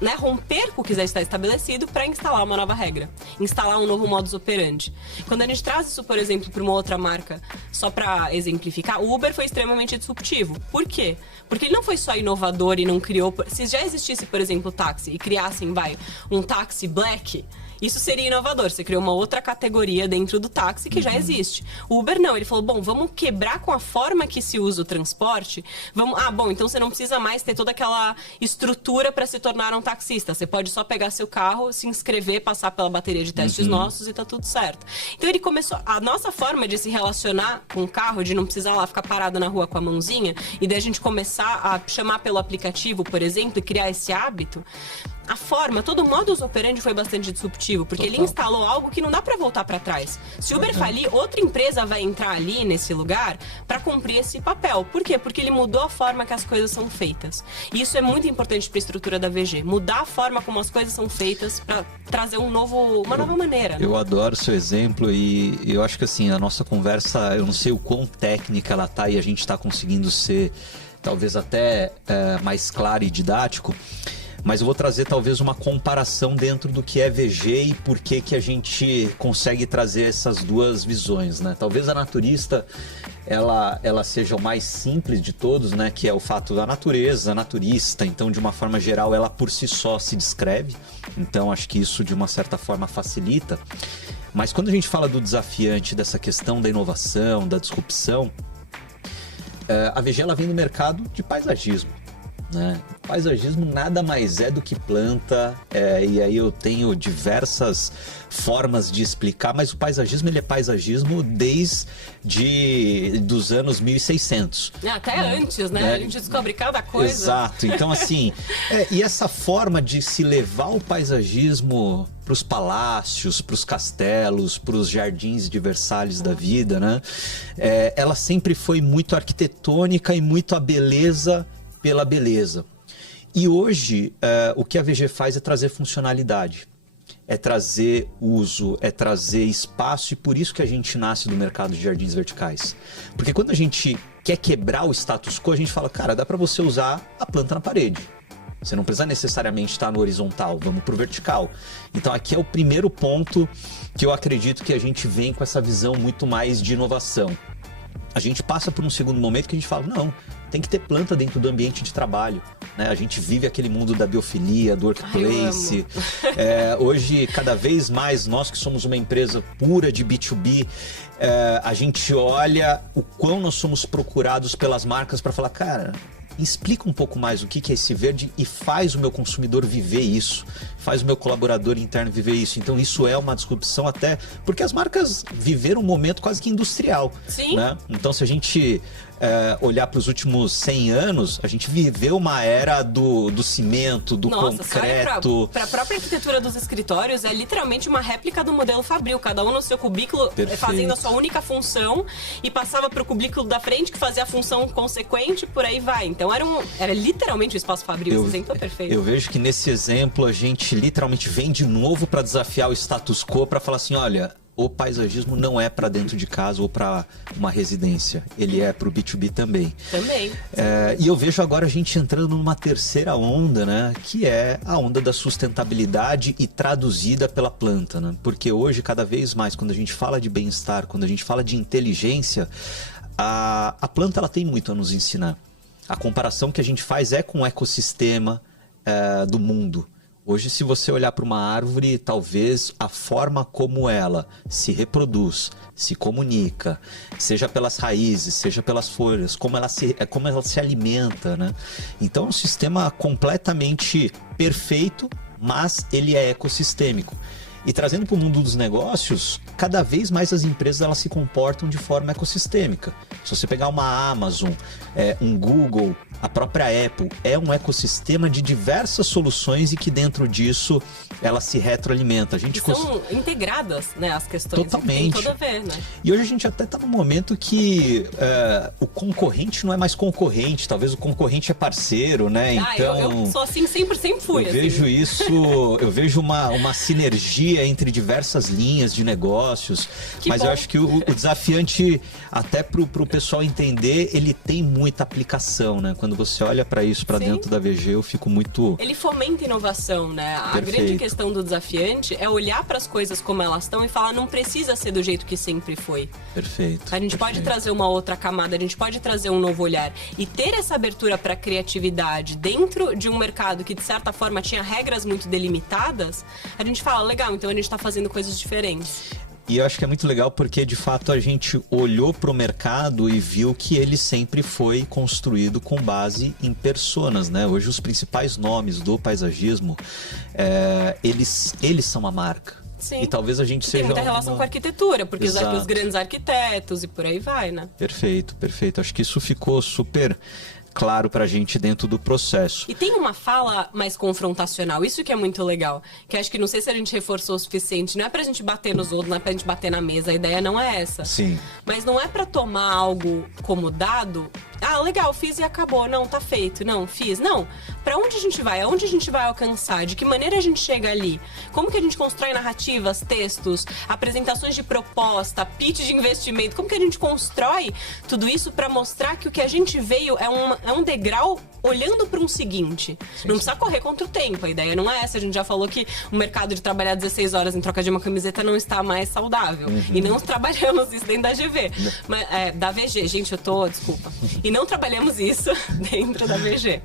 né, romper com o que já está estabelecido para instalar uma nova regra, instalar um novo modus operandi. Quando a gente traz isso, por exemplo, para uma outra marca, só para exemplificar, o Uber foi extremamente disruptivo. Por quê? Porque ele não foi só inovador e não criou... Se já existisse, por exemplo, táxi e criassem, um táxi black... Isso seria inovador, você criou uma outra categoria dentro do táxi que já existe. O Uber não, ele falou, bom, vamos quebrar com a forma que se usa o transporte. Então você não precisa mais ter toda aquela estrutura para se tornar um taxista. Você pode só pegar seu carro, se inscrever, passar pela bateria de testes nossos e tá tudo certo. Então ele começou, a nossa forma de se relacionar com o carro, de não precisar lá ficar parado na rua com a mãozinha, e daí a gente começar a chamar pelo aplicativo, por exemplo, e criar esse hábito, a forma, todo o modus operandi foi bastante disruptivo, porque ele instalou algo que não dá para voltar para trás. Se o Uber falir, outra empresa vai entrar ali nesse lugar para cumprir esse papel. Por quê? Porque ele mudou a forma que as coisas são feitas. E isso é muito importante para a estrutura da VG, mudar a forma como as coisas são feitas para trazer uma nova maneira. Né? Eu adoro seu exemplo e eu acho que assim, a nossa conversa, eu não sei o quão técnica ela tá e a gente está conseguindo ser talvez até mais claro e didático, mas eu vou trazer talvez uma comparação dentro do que é VG e por que que a gente consegue trazer essas duas visões, né? Talvez a naturista ela seja o mais simples de todos, né? Que é o fato da natureza, naturista, então de uma forma geral ela por si só se descreve, então acho que isso de uma certa forma facilita. Mas quando a gente fala do desafiante, dessa questão da inovação, da disrupção, a VG ela vem no mercado de paisagismo, né? Paisagismo nada mais é do que planta, e aí eu tenho diversas formas de explicar, mas o paisagismo ele é paisagismo desde dos anos 1600. Até antes, né? A gente descobre cada coisa. Exato, então assim, e essa forma de se levar o paisagismo para os palácios, para os castelos, para os jardins de Versalhes da vida, né? Ela sempre foi muito arquitetônica e muito a beleza pela beleza. E hoje, o que a VG faz é trazer funcionalidade, é trazer uso, é trazer espaço, e por isso que a gente nasce do mercado de jardins verticais. Porque quando a gente quer quebrar o status quo, a gente fala, cara, dá para você usar a planta na parede. Você não precisa necessariamente estar no horizontal, vamos para o vertical. Então aqui é o primeiro ponto que eu acredito que a gente vem com essa visão muito mais de inovação. A gente passa por um segundo momento que a gente fala, não, tem que ter planta dentro do ambiente de trabalho, né? A gente vive aquele mundo da biofilia, do workplace. Hoje, cada vez mais, nós que somos uma empresa pura de B2B, a gente olha o quão nós somos procurados pelas marcas para falar, cara, explica um pouco mais o que é esse verde e faz o meu consumidor viver isso, faz o meu colaborador interno viver isso. Então isso é uma disrupção até porque as marcas viveram um momento quase que industrial. Sim. Né? Então se a gente olhar para os últimos 100 anos, a gente viveu uma era do cimento, do concreto. Para a própria arquitetura dos escritórios, é literalmente uma réplica do modelo fabril. Cada um no seu cubículo, fazendo a sua única função, e passava para o cubículo da frente, que fazia a função consequente, por aí vai. Então era literalmente o espaço fabril, esse exemplo é perfeito. Eu vejo que nesse exemplo a gente literalmente vem de novo para desafiar o status quo, para falar assim, olha, o paisagismo não é para dentro de casa ou para uma residência, ele é para o B2B também. Também. E eu vejo agora a gente entrando numa terceira onda, né? Que é a onda da sustentabilidade e traduzida pela planta, né? Porque hoje, cada vez mais, quando a gente fala de bem-estar, quando a gente fala de inteligência, a planta ela tem muito a nos ensinar. A comparação que a gente faz é com o ecossistema do mundo. Hoje, se você olhar para uma árvore, talvez a forma como ela se reproduz, se comunica, seja pelas raízes, seja pelas folhas, como ela se alimenta, né? Então é um sistema completamente perfeito, mas ele é ecossistêmico. E trazendo para o mundo dos negócios, cada vez mais as empresas elas se comportam de forma ecossistêmica. Se você pegar uma Amazon, um Google, a própria Apple, é um ecossistema de diversas soluções e que dentro disso ela se retroalimenta. São integradas, né, as questões. Totalmente. Tem tudo a ver, né? E hoje a gente até está num momento que o concorrente não é mais concorrente, talvez o concorrente é parceiro, né? Então, eu sou assim, sempre fui. Eu vejo isso, eu vejo uma sinergia entre diversas linhas de negócios, mas eu acho que o desafiante, até pro pessoal entender, ele tem muita aplicação, né? Quando você olha para isso, para dentro da VG, eu fico muito... Ele fomenta inovação, né? A grande questão do desafiante é olhar para as coisas como elas estão e falar, não precisa ser do jeito que sempre foi. Perfeito. A gente pode trazer uma outra camada, a gente pode trazer um novo olhar. E ter essa abertura para criatividade dentro de um mercado que, de certa forma, tinha regras muito delimitadas, a gente fala, legal, então a gente está fazendo coisas diferentes. E eu acho que é muito legal porque, de fato, a gente olhou para o mercado e viu que ele sempre foi construído com base em personas, né? Hoje, os principais nomes do paisagismo, eles são a marca. Sim. E talvez a gente seja... Tem muita relação com a arquitetura, porque os Exato. grandes arquitetos e por aí vai, né? Perfeito, perfeito. Acho que isso ficou super claro pra gente dentro do processo. E tem uma fala mais confrontacional, isso que é muito legal. Que acho que não sei se a gente reforçou o suficiente. Não é pra gente bater nos outros, não é pra gente bater na mesa. A ideia não é essa. Sim. Mas não é pra tomar algo como dado. Ah, legal, fiz e acabou. Não, tá feito. Não, fiz. Não. Pra onde a gente vai? Aonde a gente vai alcançar? De que maneira a gente chega ali? Como que a gente constrói narrativas, textos, apresentações de proposta, pitch de investimento? Como que a gente constrói tudo isso pra mostrar que o que a gente veio é um degrau olhando para um seguinte. Sim, não precisa correr contra o tempo. A ideia não é essa. A gente já falou que o mercado de trabalhar 16 horas em troca de uma camiseta não está mais saudável. E não trabalhamos isso dentro da GV. Mas, da VG. Gente, desculpa. E não trabalhamos isso dentro da VG.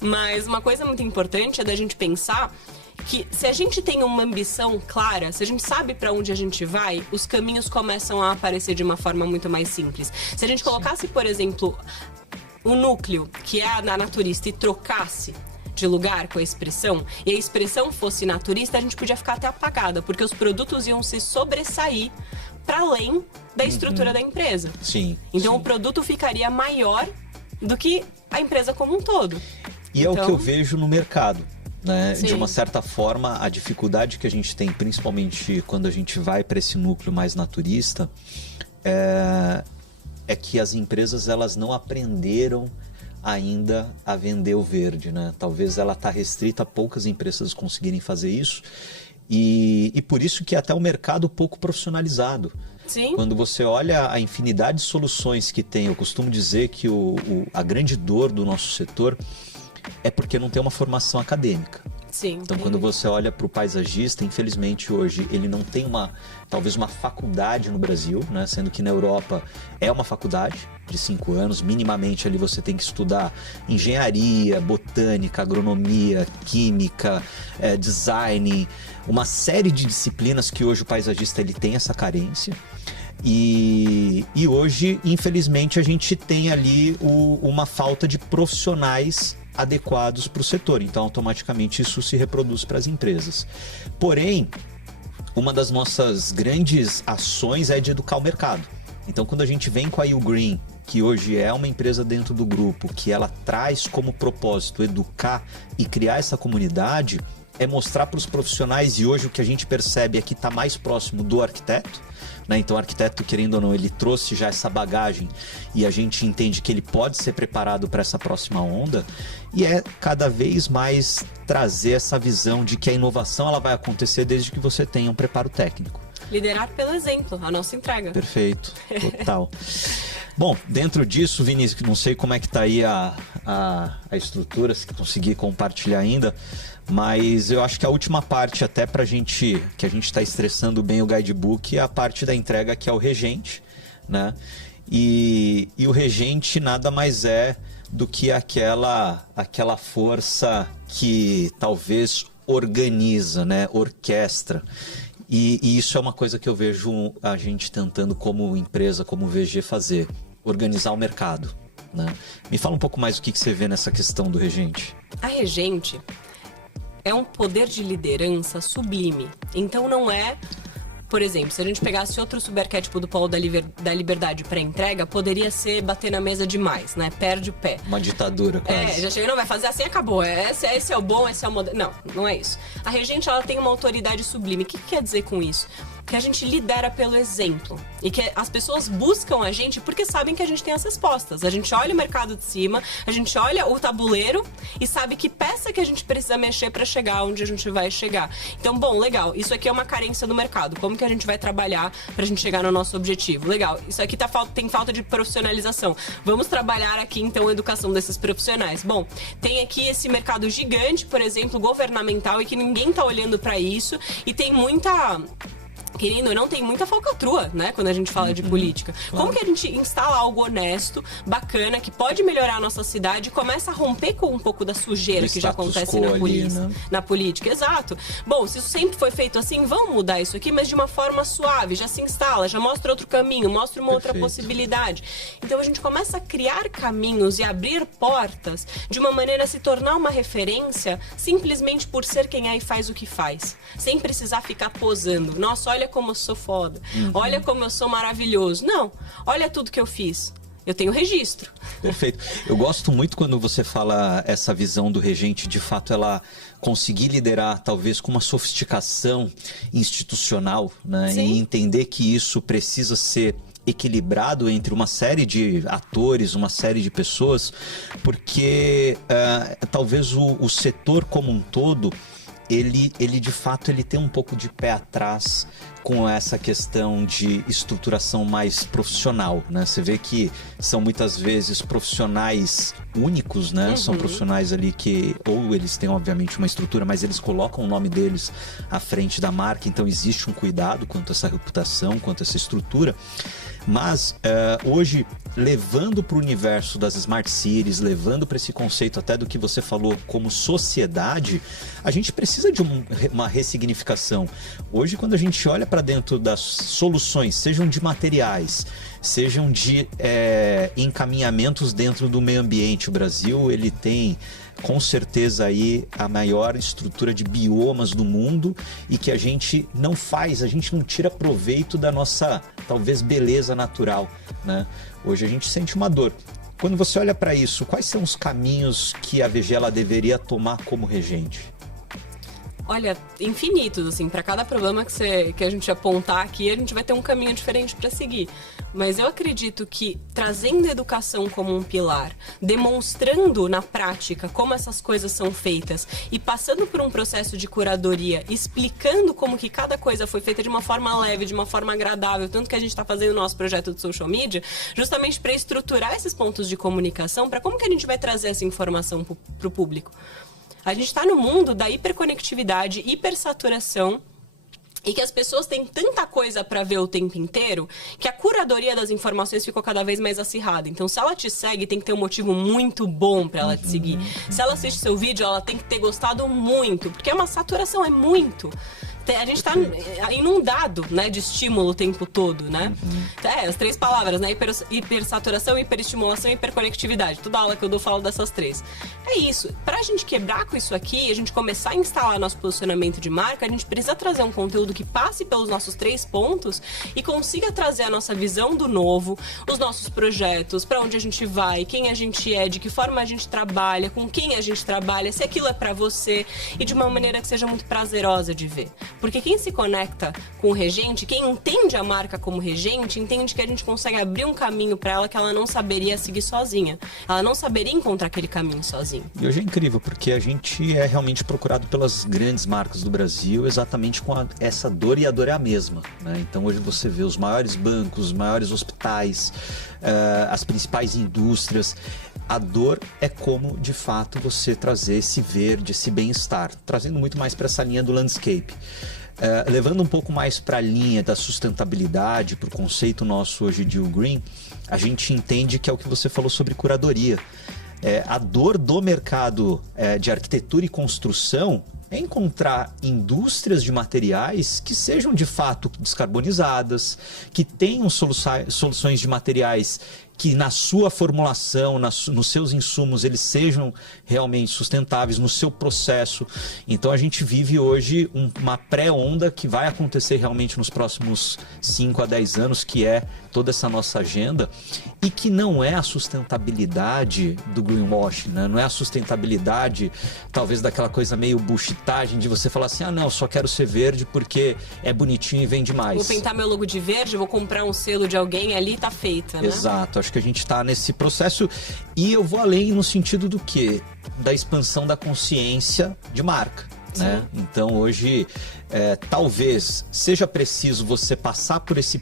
Mas uma coisa muito importante é da gente pensar que se a gente tem uma ambição clara, se a gente sabe para onde a gente vai, os caminhos começam a aparecer de uma forma muito mais simples. Se a gente colocasse, por exemplo, o núcleo, que é a da naturista, e trocasse de lugar com a expressão, e a expressão fosse naturista, a gente podia ficar até apagada, porque os produtos iam se sobressair para além da estrutura da empresa. Sim. Então sim. o produto ficaria maior do que a empresa como um todo. E é o que eu vejo no mercado. Né? Sim. De uma certa forma, a dificuldade que a gente tem, principalmente quando a gente vai para esse núcleo mais naturista, é que as empresas elas não aprenderam ainda a vender o verde, né? Talvez ela está restrita a poucas empresas conseguirem fazer isso e por isso que até o mercado pouco profissionalizado. Sim. Quando você olha a infinidade de soluções que tem, eu costumo dizer que a grande dor do nosso setor é porque não tem uma formação acadêmica. Sim. Então, quando você olha para o paisagista, infelizmente hoje ele não tem talvez uma faculdade no Brasil, né? Sendo que na Europa é uma faculdade de 5 anos, minimamente ali você tem que estudar engenharia, botânica, agronomia, química, design, uma série de disciplinas que hoje o paisagista ele tem essa carência. E hoje, infelizmente, a gente tem ali uma falta de profissionais adequados para o setor, então automaticamente isso se reproduz para as empresas. Porém, uma das nossas grandes ações é de educar o mercado. Então, quando a gente vem com a YouGreen, que hoje é uma empresa dentro do grupo, que ela traz como propósito educar e criar essa comunidade, é mostrar para os profissionais, e hoje o que a gente percebe é que está mais próximo do arquiteto, né? Então o arquiteto, querendo ou não, ele trouxe já essa bagagem e a gente entende que ele pode ser preparado para essa próxima onda, e é cada vez mais trazer essa visão de que a inovação ela vai acontecer desde que você tenha um preparo técnico. Liderar pelo exemplo, a nossa entrega. Perfeito, total. Bom, dentro disso, Vinícius, não sei como é que tá aí a estrutura, se conseguir compartilhar ainda, mas eu acho que a última parte, até pra gente, que a gente está estressando bem o guidebook, é a parte da entrega, que é o regente, né? E o regente nada mais é do que aquela força que talvez organiza, né? Orquestra. E isso é uma coisa que eu vejo a gente tentando como empresa, como VG, fazer. Organizar o mercado, né? Me fala um pouco mais o que você vê nessa questão do regente. A regente é um poder de liderança sublime. Então não é... Por exemplo, se a gente pegasse outro subarquétipo do polo da liberdade para entrega, poderia ser bater na mesa demais, né? Perde o pé. Uma ditadura, quase. Já chega, não, vai fazer assim, acabou. Esse é o bom, esse é o modelo. Não, não é isso. A regente, ela tem uma autoridade sublime. O que quer dizer com isso? Que a gente lidera pelo exemplo. E que as pessoas buscam a gente porque sabem que a gente tem as respostas. A gente olha o mercado de cima, a gente olha o tabuleiro e sabe que peça que a gente precisa mexer para chegar onde a gente vai chegar. Então, bom, legal. Isso aqui é uma carência do mercado. Como que a gente vai trabalhar pra gente chegar no nosso objetivo? Legal. Isso aqui tem falta de profissionalização. Vamos trabalhar aqui, então, a educação desses profissionais. Bom, tem aqui esse mercado gigante, por exemplo, governamental, e que ninguém tá olhando para isso. E tem muita... Querendo ou não, tem muita falcatrua, né? Quando a gente fala de política. Claro. Como que a gente instala algo honesto, bacana, que pode melhorar a nossa cidade e começa a romper com um pouco da sujeira que já acontece na política? Exato. Bom, se isso sempre foi feito assim, vamos mudar isso aqui, mas de uma forma suave. Já se instala, já mostra outro caminho, mostra uma outra possibilidade. Então a gente começa a criar caminhos e abrir portas de uma maneira a se tornar uma referência simplesmente por ser quem é e faz o que faz. Sem precisar ficar posando. Nossa, olha como eu sou foda. Olha como eu sou maravilhoso. Não, olha tudo que eu fiz. eu tenho registro. Perfeito. Eu gosto muito quando você fala essa visão do regente, de fato ela conseguir liderar talvez com uma sofisticação institucional, né? Sim. E entender que isso precisa ser equilibrado entre uma série de atores, uma série de pessoas, porque talvez o setor como um todo, ele de fato ele tem um pouco de pé atrás com essa questão de estruturação mais profissional, né? Você vê que são muitas vezes profissionais únicos, né? Uhum. São profissionais ali que, ou eles têm obviamente uma estrutura, mas eles colocam o nome deles à frente da marca, então existe um cuidado quanto a essa reputação, quanto a essa estrutura. Mas hoje, levando para o universo das Smart Cities, levando para esse conceito até do que você falou como sociedade, a gente precisa de uma ressignificação. Hoje, quando a gente olha para dentro das soluções, sejam de materiais, sejam de encaminhamentos dentro do meio ambiente, o Brasil ele tem com certeza aí a maior estrutura de biomas do mundo e que a gente não faz, a gente não tira proveito da nossa, talvez, beleza natural, né? Hoje a gente sente uma dor. Quando você olha para isso, quais são os caminhos que a VG ela deveria tomar como regente? Olha, infinitos, assim, para cada problema que a gente apontar aqui, a gente vai ter um caminho diferente para seguir. Mas eu acredito que trazendo a educação como um pilar, demonstrando na prática como essas coisas são feitas e passando por um processo de curadoria, explicando como que cada coisa foi feita de uma forma leve, de uma forma agradável, tanto que a gente está fazendo o nosso projeto de social media, justamente para estruturar esses pontos de comunicação, para como que a gente vai trazer essa informação para o público. A gente está no mundo da hiperconectividade, hipersaturação, e que as pessoas têm tanta coisa para ver o tempo inteiro, que a curadoria das informações ficou cada vez mais acirrada. Então, se ela te segue, tem que ter um motivo muito bom para ela te seguir. Se ela assiste seu vídeo, ela tem que ter gostado muito, porque é uma saturação, é muito. A gente está inundado, né, de estímulo o tempo todo, né? As três palavras, né? Hipersaturação, hiperestimulação e hiperconectividade. Toda aula que eu dou falo dessas três. É isso. Para a gente quebrar com isso aqui, a gente começar a instalar nosso posicionamento de marca, a gente precisa trazer um conteúdo que passe pelos nossos 3 pontos e consiga trazer a nossa visão do novo, os nossos projetos, para onde a gente vai, quem a gente é, de que forma a gente trabalha, com quem a gente trabalha, se aquilo é para você e de uma maneira que seja muito prazerosa de ver. Porque quem se conecta com o regente, quem entende a marca como regente, entende que a gente consegue abrir um caminho para ela que ela não saberia seguir sozinha. Ela não saberia encontrar aquele caminho sozinha. E hoje é incrível, porque a gente é realmente procurado pelas grandes marcas do Brasil exatamente com essa dor, e a dor é a mesma, né? Então hoje você vê os maiores bancos, os maiores hospitais, as principais indústrias. A dor é como, de fato, você trazer esse verde, esse bem-estar, trazendo muito mais para essa linha do landscape. Levando um pouco mais para a linha da sustentabilidade, para o conceito nosso hoje de green, a gente entende que é o que você falou sobre curadoria. A dor do mercado de arquitetura e construção é encontrar indústrias de materiais que sejam de fato descarbonizadas, que tenham soluções de materiais que na sua formulação, nos seus insumos, eles sejam realmente sustentáveis no seu processo. Então a gente vive hoje uma pré-onda que vai acontecer realmente nos próximos 5 a 10 anos, que é toda essa nossa agenda, e que não é a sustentabilidade do greenwashing, né? Não é a sustentabilidade talvez daquela coisa meio bullshitagem de você falar assim, não, só quero ser verde porque é bonitinho e vende mais. Vou pintar meu logo de verde, vou comprar um selo de alguém ali, tá feita, né? Exato, acho que a gente está nesse processo, e eu vou além no sentido do quê? Da expansão da consciência de marca, né? Então hoje talvez seja preciso você passar por essa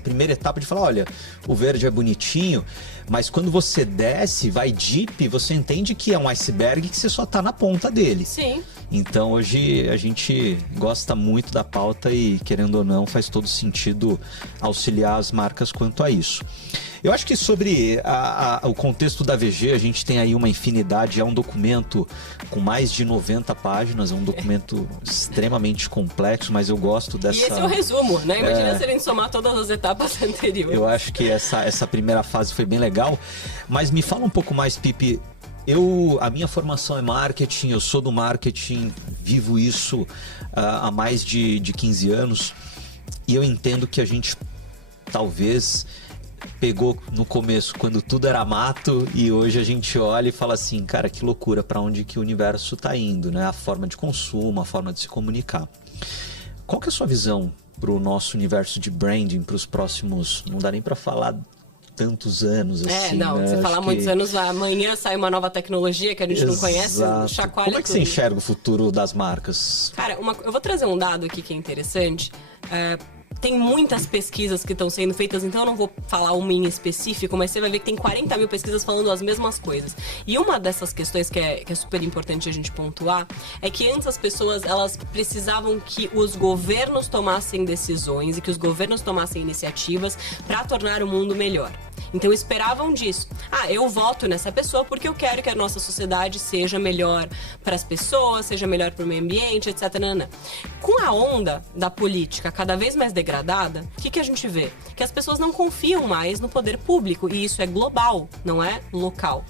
primeira etapa de falar, olha, o verde é bonitinho, mas quando você desce, vai deep, você entende que é um iceberg que você só está na ponta dele. Sim. Então hoje a gente gosta muito da pauta e, querendo ou não, faz todo sentido auxiliar as marcas quanto a isso. Eu acho que sobre o contexto da VG, a gente tem aí uma infinidade, é um documento com mais de 90 páginas, é um documento extremamente complexo, mas eu gosto dessa... E esse é o resumo, né? Imagina se a gente somar todas as etapas anteriores. Eu acho que essa primeira fase foi bem legal, mas me fala um pouco mais, Pipi. A minha formação é marketing, eu sou do marketing, vivo isso há mais de 15 anos, e eu entendo que a gente talvez pegou no começo, quando tudo era mato, e hoje a gente olha e fala assim, cara, que loucura, para onde que o universo tá indo, né? A forma de consumo, a forma de se comunicar. Qual que é a sua visão para o nosso universo de branding para os próximos, não dá nem para falar tantos anos assim, não, né? você falar muitos anos, amanhã sai uma nova tecnologia que a gente não conhece, chacoalha. Como é que você enxerga o futuro das marcas? Cara, eu vou trazer um dado aqui que é interessante. Tem muitas pesquisas que estão sendo feitas, então eu não vou falar uma em específico, mas você vai ver que tem 40 mil pesquisas falando as mesmas coisas. E uma dessas questões que é super importante a gente pontuar é que antes as pessoas elas precisavam que os governos tomassem decisões e que os governos tomassem iniciativas para tornar o mundo melhor. Então esperavam disso. Eu voto nessa pessoa porque eu quero que a nossa sociedade seja melhor para as pessoas, seja melhor para o meio ambiente, etc. Com a onda da política cada vez mais degradada, o que a gente vê? Que as pessoas não confiam mais no poder público, e isso é global, não é local.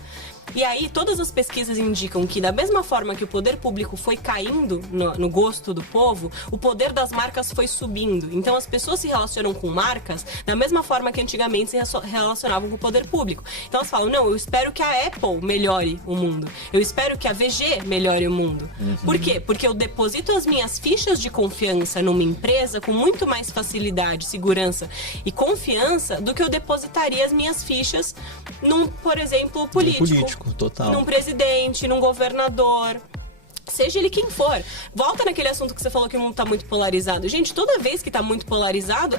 E aí, todas as pesquisas indicam que, da mesma forma que o poder público foi caindo no gosto do povo, o poder das marcas foi subindo. Então, as pessoas se relacionam com marcas da mesma forma que antigamente se relacionavam com o poder público. Então, elas falam, não, eu espero que a Apple melhore o mundo. Eu espero que a VG melhore o mundo. Por quê? Porque eu deposito as minhas fichas de confiança numa empresa com muito mais facilidade, segurança e confiança do que eu depositaria as minhas fichas num, por exemplo, político. Total. Num presidente, num governador, seja ele quem for. Volta naquele assunto que você falou que o mundo tá muito polarizado. Gente, toda vez que tá muito polarizado,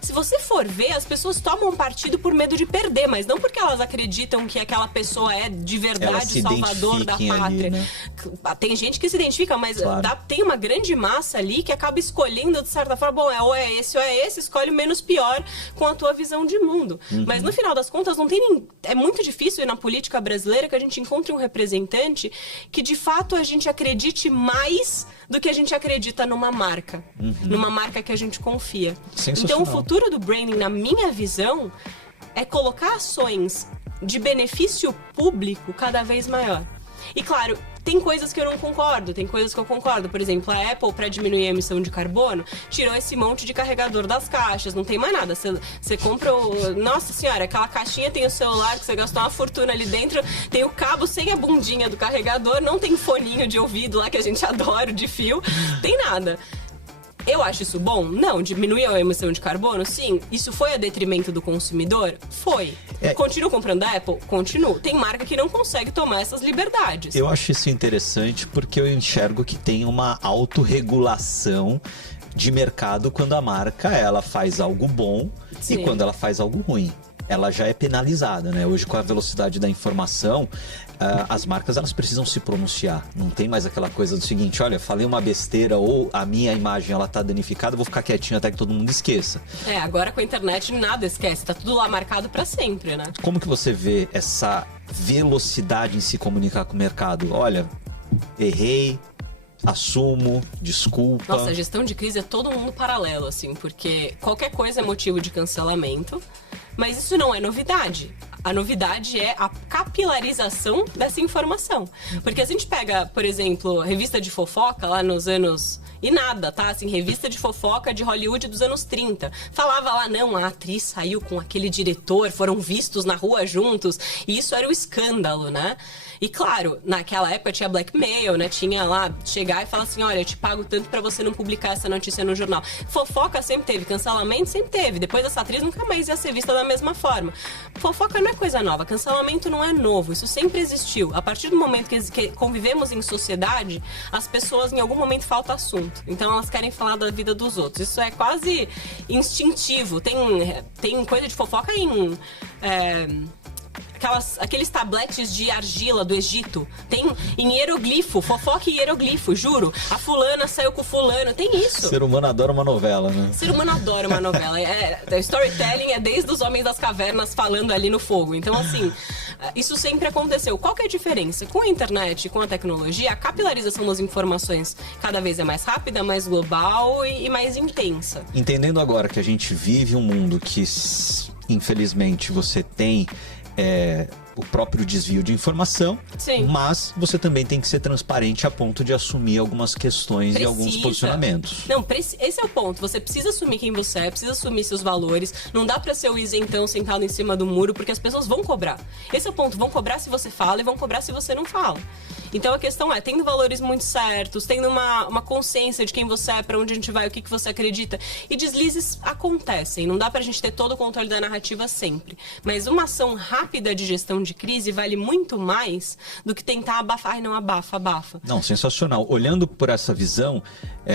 se você for ver, as pessoas tomam partido por medo de perder, mas não porque elas acreditam que aquela pessoa é de verdade salvador da pátria. Ali, né? Tem gente que se identifica, mas claro, tem uma grande massa ali que acaba escolhendo, de certa forma, bom, ou é esse, escolhe o menos pior com a tua visão de mundo. Mas no final das contas, não tem é muito difícil na política brasileira que a gente encontre um representante que de fato a gente acredite mais do que a gente acredita numa marca. Numa marca que a gente confia. Então o futuro do branding, na minha visão, é colocar ações de benefício público cada vez maior. E claro, tem coisas que eu não concordo, tem coisas que eu concordo. Por exemplo, a Apple, para diminuir a emissão de carbono, tirou esse monte de carregador das caixas, não tem mais nada. Você compra o... Nossa senhora, aquela caixinha tem o celular que você gastou uma fortuna ali dentro, tem o cabo sem a bundinha do carregador, não tem foninho de ouvido lá que a gente adora, de fio, tem nada. Eu acho isso bom? Não. Diminuiu a emissão de carbono? Sim. Isso foi a detrimento do consumidor? Foi. Continuo comprando da Apple? Continuo. Tem marca que não consegue tomar essas liberdades. Eu acho isso interessante porque eu enxergo que tem uma autorregulação de mercado quando a marca ela faz algo bom. Sim. E quando ela faz algo ruim. Ela já é penalizada, né? Hoje, com a velocidade da informação, as marcas elas precisam se pronunciar. Não tem mais aquela coisa do seguinte, olha, falei uma besteira ou a minha imagem ela tá danificada, vou ficar quietinho até que todo mundo esqueça. Agora com a internet nada esquece, tá tudo lá marcado para sempre, né? Como que você vê essa velocidade em se comunicar com o mercado? Olha, errei, assumo, desculpa. Nossa, a gestão de crise é todo mundo paralelo, assim, porque qualquer coisa é motivo de cancelamento. Mas isso não é novidade. A novidade é a capilarização dessa informação. Porque a gente pega, por exemplo, revista de fofoca lá nos anos... E nada, tá? Assim, revista de fofoca de Hollywood dos anos 30. Falava lá, não, a atriz saiu com aquele diretor, foram vistos na rua juntos. E isso era o escândalo, né? E claro, naquela época tinha blackmail, né? Tinha lá, chegar e falar assim, olha, eu te pago tanto pra você não publicar essa notícia no jornal. Fofoca sempre teve, cancelamento sempre teve. Depois dessa atriz nunca mais ia ser vista da mesma forma. Fofoca não é coisa nova, cancelamento não é novo, isso sempre existiu. A partir do momento que convivemos em sociedade, as pessoas em algum momento falta assunto. Então elas querem falar da vida dos outros. Isso é quase instintivo. Tem coisa de fofoca em... aqueles tabletes de argila do Egito. Tem em hieroglifo, fofoca em hieroglifo, juro. A fulana saiu com o fulano, tem isso. O ser humano adora uma novela, né? O ser humano adora uma novela. Storytelling é desde os homens das cavernas falando ali no fogo. Então, assim, isso sempre aconteceu. Qual que é a diferença? Com a internet, com a tecnologia, a capilarização das informações cada vez é mais rápida, mais global e mais intensa. Entendendo agora que a gente vive um mundo que, infelizmente, você tem... o próprio desvio de informação, Sim. mas você também tem que ser transparente a ponto de assumir algumas questões e alguns posicionamentos. Não, esse é o ponto. Você precisa assumir quem você é, precisa assumir seus valores. Não dá pra ser o isentão sentado em cima do muro, porque as pessoas vão cobrar. Esse é o ponto. Vão cobrar se você fala e vão cobrar se você não fala. Então a questão é, tendo valores muito certos, tendo uma consciência de quem você é, pra onde a gente vai, o que você acredita. E deslizes acontecem. Não dá pra gente ter todo o controle da narrativa sempre. Mas uma ação rápida de gestão de crise vale muito mais do que tentar abafar. Ai, não, abafa. Não, sensacional. Olhando por essa visão,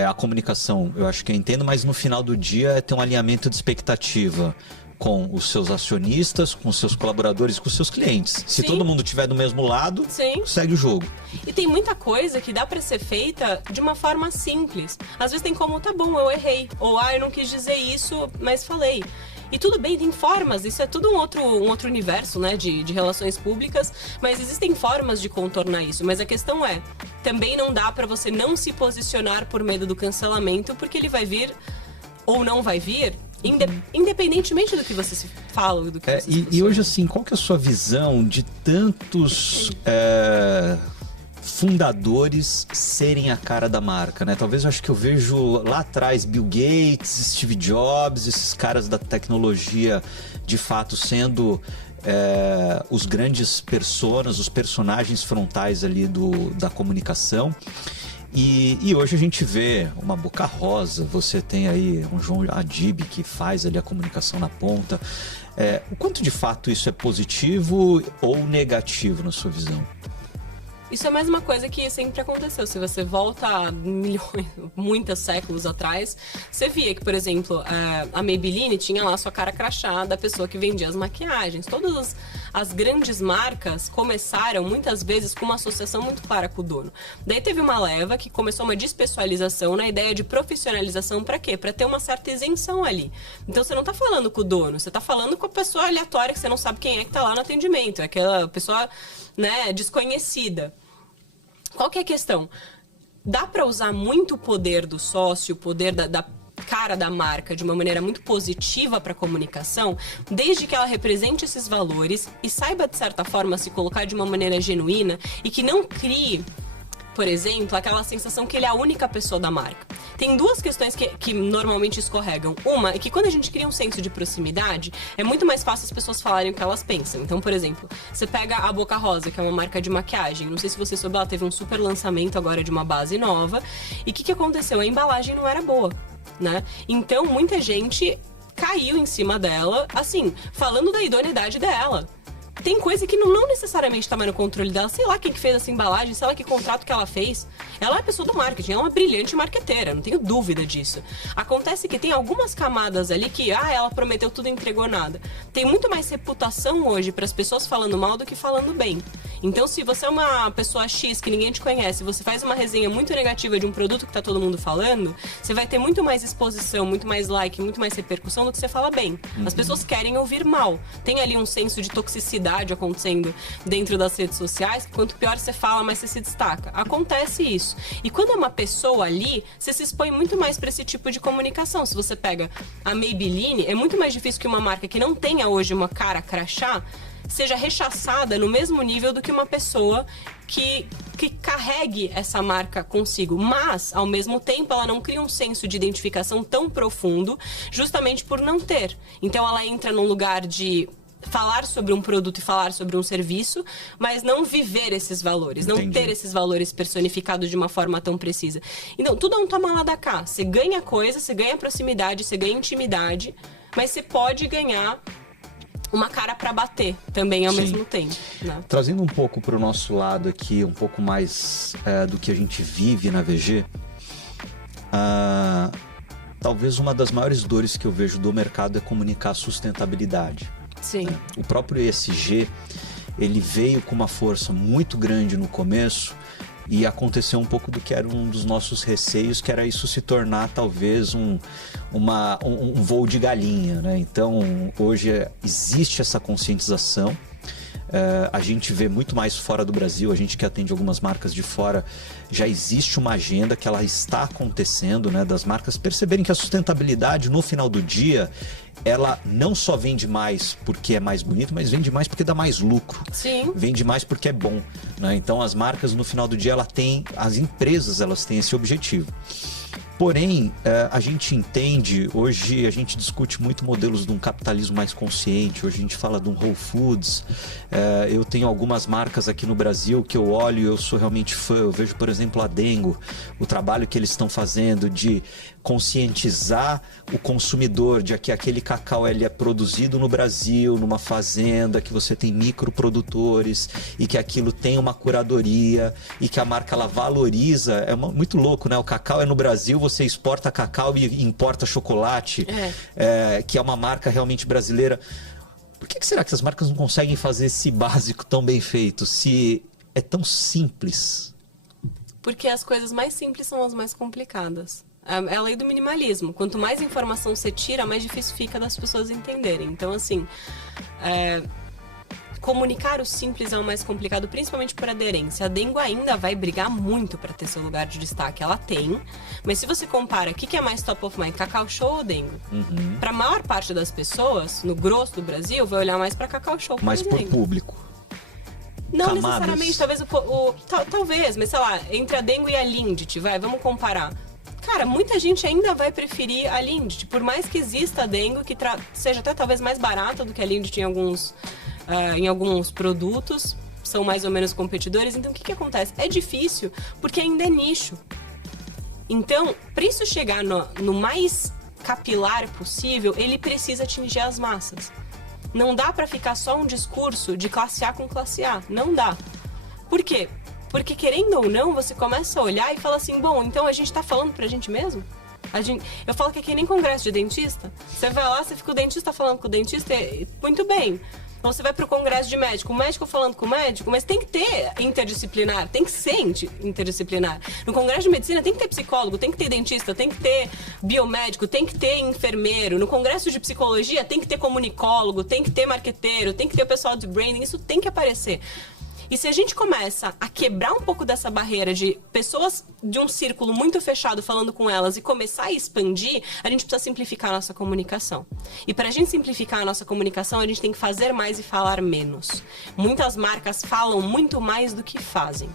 a comunicação, eu acho que eu entendo, mas no final do dia é ter um alinhamento de expectativa com os seus acionistas, com os seus colaboradores, com os seus clientes. Se todo mundo estiver do mesmo lado, segue o jogo. E tem muita coisa que dá pra ser feita de uma forma simples. Às vezes tem como, tá bom, eu errei. Ou, eu não quis dizer isso, mas falei. E tudo bem, tem formas, isso é tudo um outro universo, né, de relações públicas, mas existem formas de contornar isso. Mas a questão é, também não dá pra você não se posicionar por medo do cancelamento, porque ele vai vir ou não vai vir, independentemente do que você se fala, do que você se e hoje, assim, qual que é a sua visão de tantos fundadores serem a cara da marca, né? Talvez eu acho que eu vejo lá atrás Bill Gates, Steve Jobs, esses caras da tecnologia, de fato, sendo os grandes personas, os personagens frontais ali da comunicação. E hoje a gente vê uma Boca Rosa, você tem aí um João Adib que faz ali a comunicação na ponta. O quanto de fato isso é positivo ou negativo na sua visão? Isso é mais uma coisa que sempre aconteceu. Se você volta milhões, muitos séculos atrás, você via que, por exemplo, a Maybelline tinha lá a sua cara crachá da pessoa que vendia as maquiagens. Todas as grandes marcas começaram, muitas vezes, com uma associação muito clara com o dono. Daí teve uma leva que começou uma despessoalização na ideia de profissionalização. Pra quê? Pra ter uma certa isenção ali. Então você não tá falando com o dono, você tá falando com a pessoa aleatória que você não sabe quem é que tá lá no atendimento. É aquela pessoa, né, desconhecida. Qual que é a questão? Dá para usar muito o poder do sócio, o poder da cara da marca de uma maneira muito positiva para a comunicação, desde que ela represente esses valores e saiba, de certa forma, se colocar de uma maneira genuína e que não crie, por exemplo, aquela sensação que ele é a única pessoa da marca. Tem duas questões que normalmente escorregam. Uma é que quando a gente cria um senso de proximidade, é muito mais fácil as pessoas falarem o que elas pensam. Então, por exemplo, você pega a Boca Rosa, que é uma marca de maquiagem. Não sei se você soube, ela teve um super lançamento agora de uma base nova. E o que aconteceu? A embalagem não era boa, né? Então, muita gente caiu em cima dela, assim, falando da idoneidade dela. Tem coisa que não necessariamente tá mais no controle dela. Sei lá quem que fez essa embalagem, sei lá que contrato que ela fez. Ela é a pessoa do marketing, ela é uma brilhante marqueteira, não tenho dúvida disso. Acontece que tem algumas camadas ali que, ela prometeu tudo e entregou nada. Tem muito mais reputação hoje para as pessoas falando mal do que falando bem. Então, se você é uma pessoa X que ninguém te conhece, você faz uma resenha muito negativa de um produto que tá todo mundo falando, você vai ter muito mais exposição, muito mais like, muito mais repercussão do que você fala bem. As pessoas querem ouvir mal. Tem ali um senso de toxicidade acontecendo dentro das redes sociais, que quanto pior você fala, mais você se destaca. Acontece isso. E quando é uma pessoa ali, você se expõe muito mais para esse tipo de comunicação. Se você pega a Maybelline, é muito mais difícil que uma marca que não tenha hoje uma cara crachá seja rechaçada no mesmo nível do que uma pessoa que carregue essa marca consigo. Mas, ao mesmo tempo, ela não cria um senso de identificação tão profundo, justamente por não ter. Então, ela entra num lugar de falar sobre um produto e falar sobre um serviço, mas não viver esses valores, não ter esses valores personificados de uma forma tão precisa. Então, tudo é um toma lá da cá. Você ganha coisa, você ganha proximidade, você ganha intimidade, mas você pode ganhar uma cara para bater também ao mesmo tempo, né? Trazendo um pouco para o nosso lado aqui, um pouco mais do que a gente vive na VG, talvez uma das maiores dores que eu vejo do mercado é comunicar a sustentabilidade. Sim. O próprio ESG, ele veio com uma força muito grande no começo e aconteceu um pouco do que era um dos nossos receios, que era isso se tornar talvez um voo de galinha, né? Então, hoje existe essa conscientização. A gente vê muito mais fora do Brasil, a gente que atende algumas marcas de fora, já existe uma agenda que ela está acontecendo, né, das marcas perceberem que a sustentabilidade no final do dia, ela não só vende mais porque é mais bonito, mas vende mais porque dá mais lucro. Sim. Vende mais porque é bom, né? Então as marcas no final do dia, as empresas elas têm esse objetivo. Porém, a gente entende, hoje a gente discute muito modelos de um capitalismo mais consciente, hoje a gente fala de um Whole Foods, eu tenho algumas marcas aqui no Brasil que eu olho e eu sou realmente fã, eu vejo, por exemplo, a Dengo, o trabalho que eles estão fazendo de conscientizar o consumidor de que aquele cacau ele é produzido no Brasil, numa fazenda, que você tem microprodutores e que aquilo tem uma curadoria e que a marca ela valoriza, muito louco, né? O cacau é no Brasil, você exporta cacau e importa chocolate, que é uma marca realmente brasileira. Por que será que as marcas não conseguem fazer esse básico tão bem feito, se é tão simples? Porque as coisas mais simples são as mais complicadas. É a lei do minimalismo. Quanto mais informação você tira, mais difícil fica das pessoas entenderem. Então, assim, comunicar o simples é o mais complicado, principalmente por aderência. A Dengo ainda vai brigar muito para ter seu lugar de destaque. Ela tem, mas se você compara o que é mais top of mind, Cacau Show ou Dengo? Para a maior parte das pessoas, no grosso do Brasil, vai olhar mais para Cacau Show. Mais por público. Não Camadas. Necessariamente, talvez, mas sei lá, entre a Dengo e a Lindt, vamos comparar. Cara, muita gente ainda vai preferir a Lindt, por mais que exista a Dengo, que seja até talvez mais barata do que a Lindt em alguns produtos, são mais ou menos competidores. Então, o que acontece? É difícil, porque ainda é nicho. Então, para isso chegar no mais capilar possível, ele precisa atingir as massas. Não dá para ficar só um discurso de classe A com classe A. Não dá. Por quê? Porque, querendo ou não, você começa a olhar e fala assim, bom, então a gente tá falando pra gente mesmo? Eu falo que é que nem congresso de dentista. Você vai lá, você fica o dentista falando com o dentista, muito bem. Então você vai pro congresso de médico, o médico falando com o médico, mas tem que ter interdisciplinar, tem que ser interdisciplinar. No congresso de medicina tem que ter psicólogo, tem que ter dentista, tem que ter biomédico, tem que ter enfermeiro. No congresso de psicologia tem que ter comunicólogo, tem que ter marqueteiro, tem que ter o pessoal de branding, isso tem que aparecer. E se a gente começa a quebrar um pouco dessa barreira de pessoas de um círculo muito fechado falando com elas e começar a expandir, a gente precisa simplificar a nossa comunicação. E para a gente simplificar a nossa comunicação, a gente tem que fazer mais e falar menos. Muitas marcas falam muito mais do que fazem.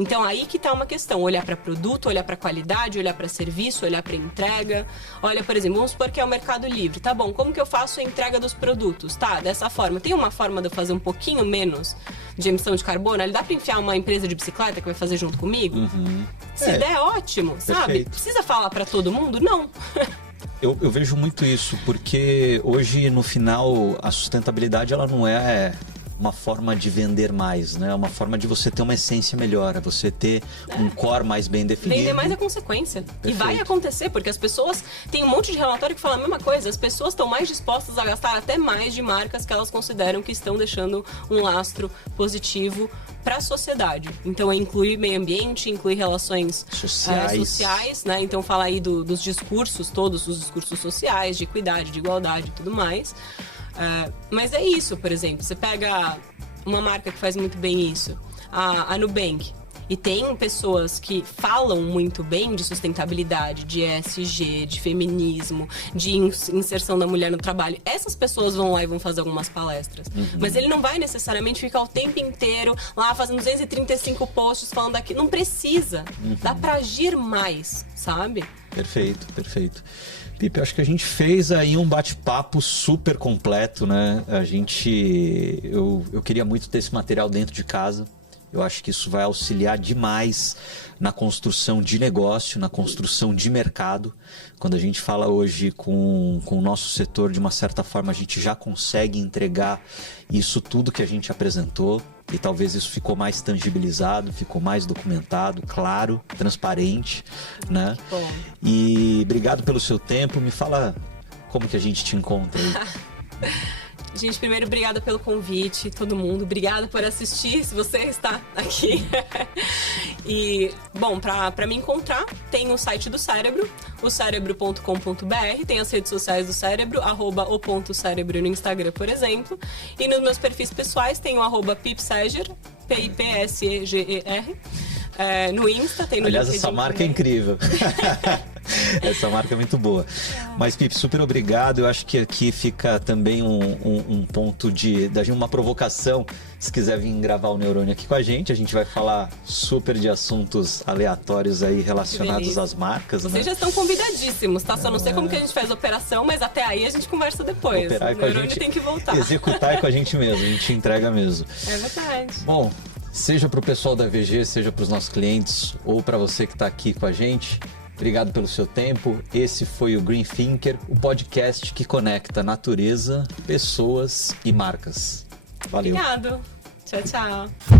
Então, aí que tá uma questão, olhar para produto, olhar para qualidade, olhar para serviço, olhar para entrega. Olha, por exemplo, vamos supor que é o Mercado Livre. Tá bom, como que eu faço a entrega dos produtos? Tá, dessa forma. Tem uma forma de eu fazer um pouquinho menos de emissão de carbono? Ele dá para enfiar uma empresa de bicicleta que vai fazer junto comigo? Se der, ótimo, sabe? Perfeito. Precisa falar para todo mundo? Não. Eu vejo muito isso, porque hoje, no final, a sustentabilidade ela não é uma forma de vender mais, né? É uma forma de você ter uma essência melhor, é você ter um core mais bem definido. Vender mais é consequência. Perfeito. E vai acontecer, porque as pessoas... Tem um monte de relatório que fala a mesma coisa. As pessoas estão mais dispostas a gastar até mais de marcas que elas consideram que estão deixando um lastro positivo para a sociedade. Então, inclui meio ambiente, inclui relações sociais, né? Então, fala aí dos discursos, todos os discursos sociais, de equidade, de igualdade e tudo mais. Mas é isso, por exemplo, você pega uma marca que faz muito bem isso, a Nubank, e tem pessoas que falam muito bem de sustentabilidade, de ESG, de feminismo, de inserção da mulher no trabalho. Essas pessoas vão lá e vão fazer algumas palestras. Mas ele não vai necessariamente ficar o tempo inteiro lá fazendo 235 posts falando aqui. Não precisa. Dá pra agir mais, sabe? Perfeito, perfeito. Pipe, acho que a gente fez aí um bate-papo super completo, né? Eu queria muito ter esse material dentro de casa. Eu acho que isso vai auxiliar demais na construção de negócio, na construção de mercado. Quando a gente fala hoje com o nosso setor, de uma certa forma, a gente já consegue entregar isso tudo que a gente apresentou. E talvez isso ficou mais tangibilizado, ficou mais documentado, claro, transparente, né? Que bom. E obrigado pelo seu tempo. Me fala como que a gente te encontra aí. Gente, primeiro, obrigada pelo convite, todo mundo. Obrigada por assistir, se você está aqui. E, bom, para me encontrar, tem o site do Cérebro, o cerebro.com.br, tem as redes sociais do Cérebro, @o.cérebro no Instagram, por exemplo. E nos meus perfis pessoais tem o @pipseger, PIPSEGER. No Insta, tem no Aliás, LinkedIn essa marca também. é incrível. Essa marca é muito boa. Mas, Pip, super obrigado. Eu acho que aqui fica também um ponto uma provocação. Se quiser vir gravar o Neurônio aqui com a gente vai falar super de assuntos aleatórios aí relacionados às marcas. Vocês já estão convidadíssimos, tá? Só não sei como que a gente faz a operação, mas até aí a gente conversa depois. Operar o Neurônio tem que voltar. Executar é com a gente mesmo, a gente entrega mesmo. É verdade. Bom, seja para o pessoal da VG, seja para os nossos clientes ou para você que está aqui com a gente, obrigado pelo seu tempo. Esse foi o Green Thinker, o podcast que conecta natureza, pessoas e marcas. Valeu. Obrigado. Tchau, tchau.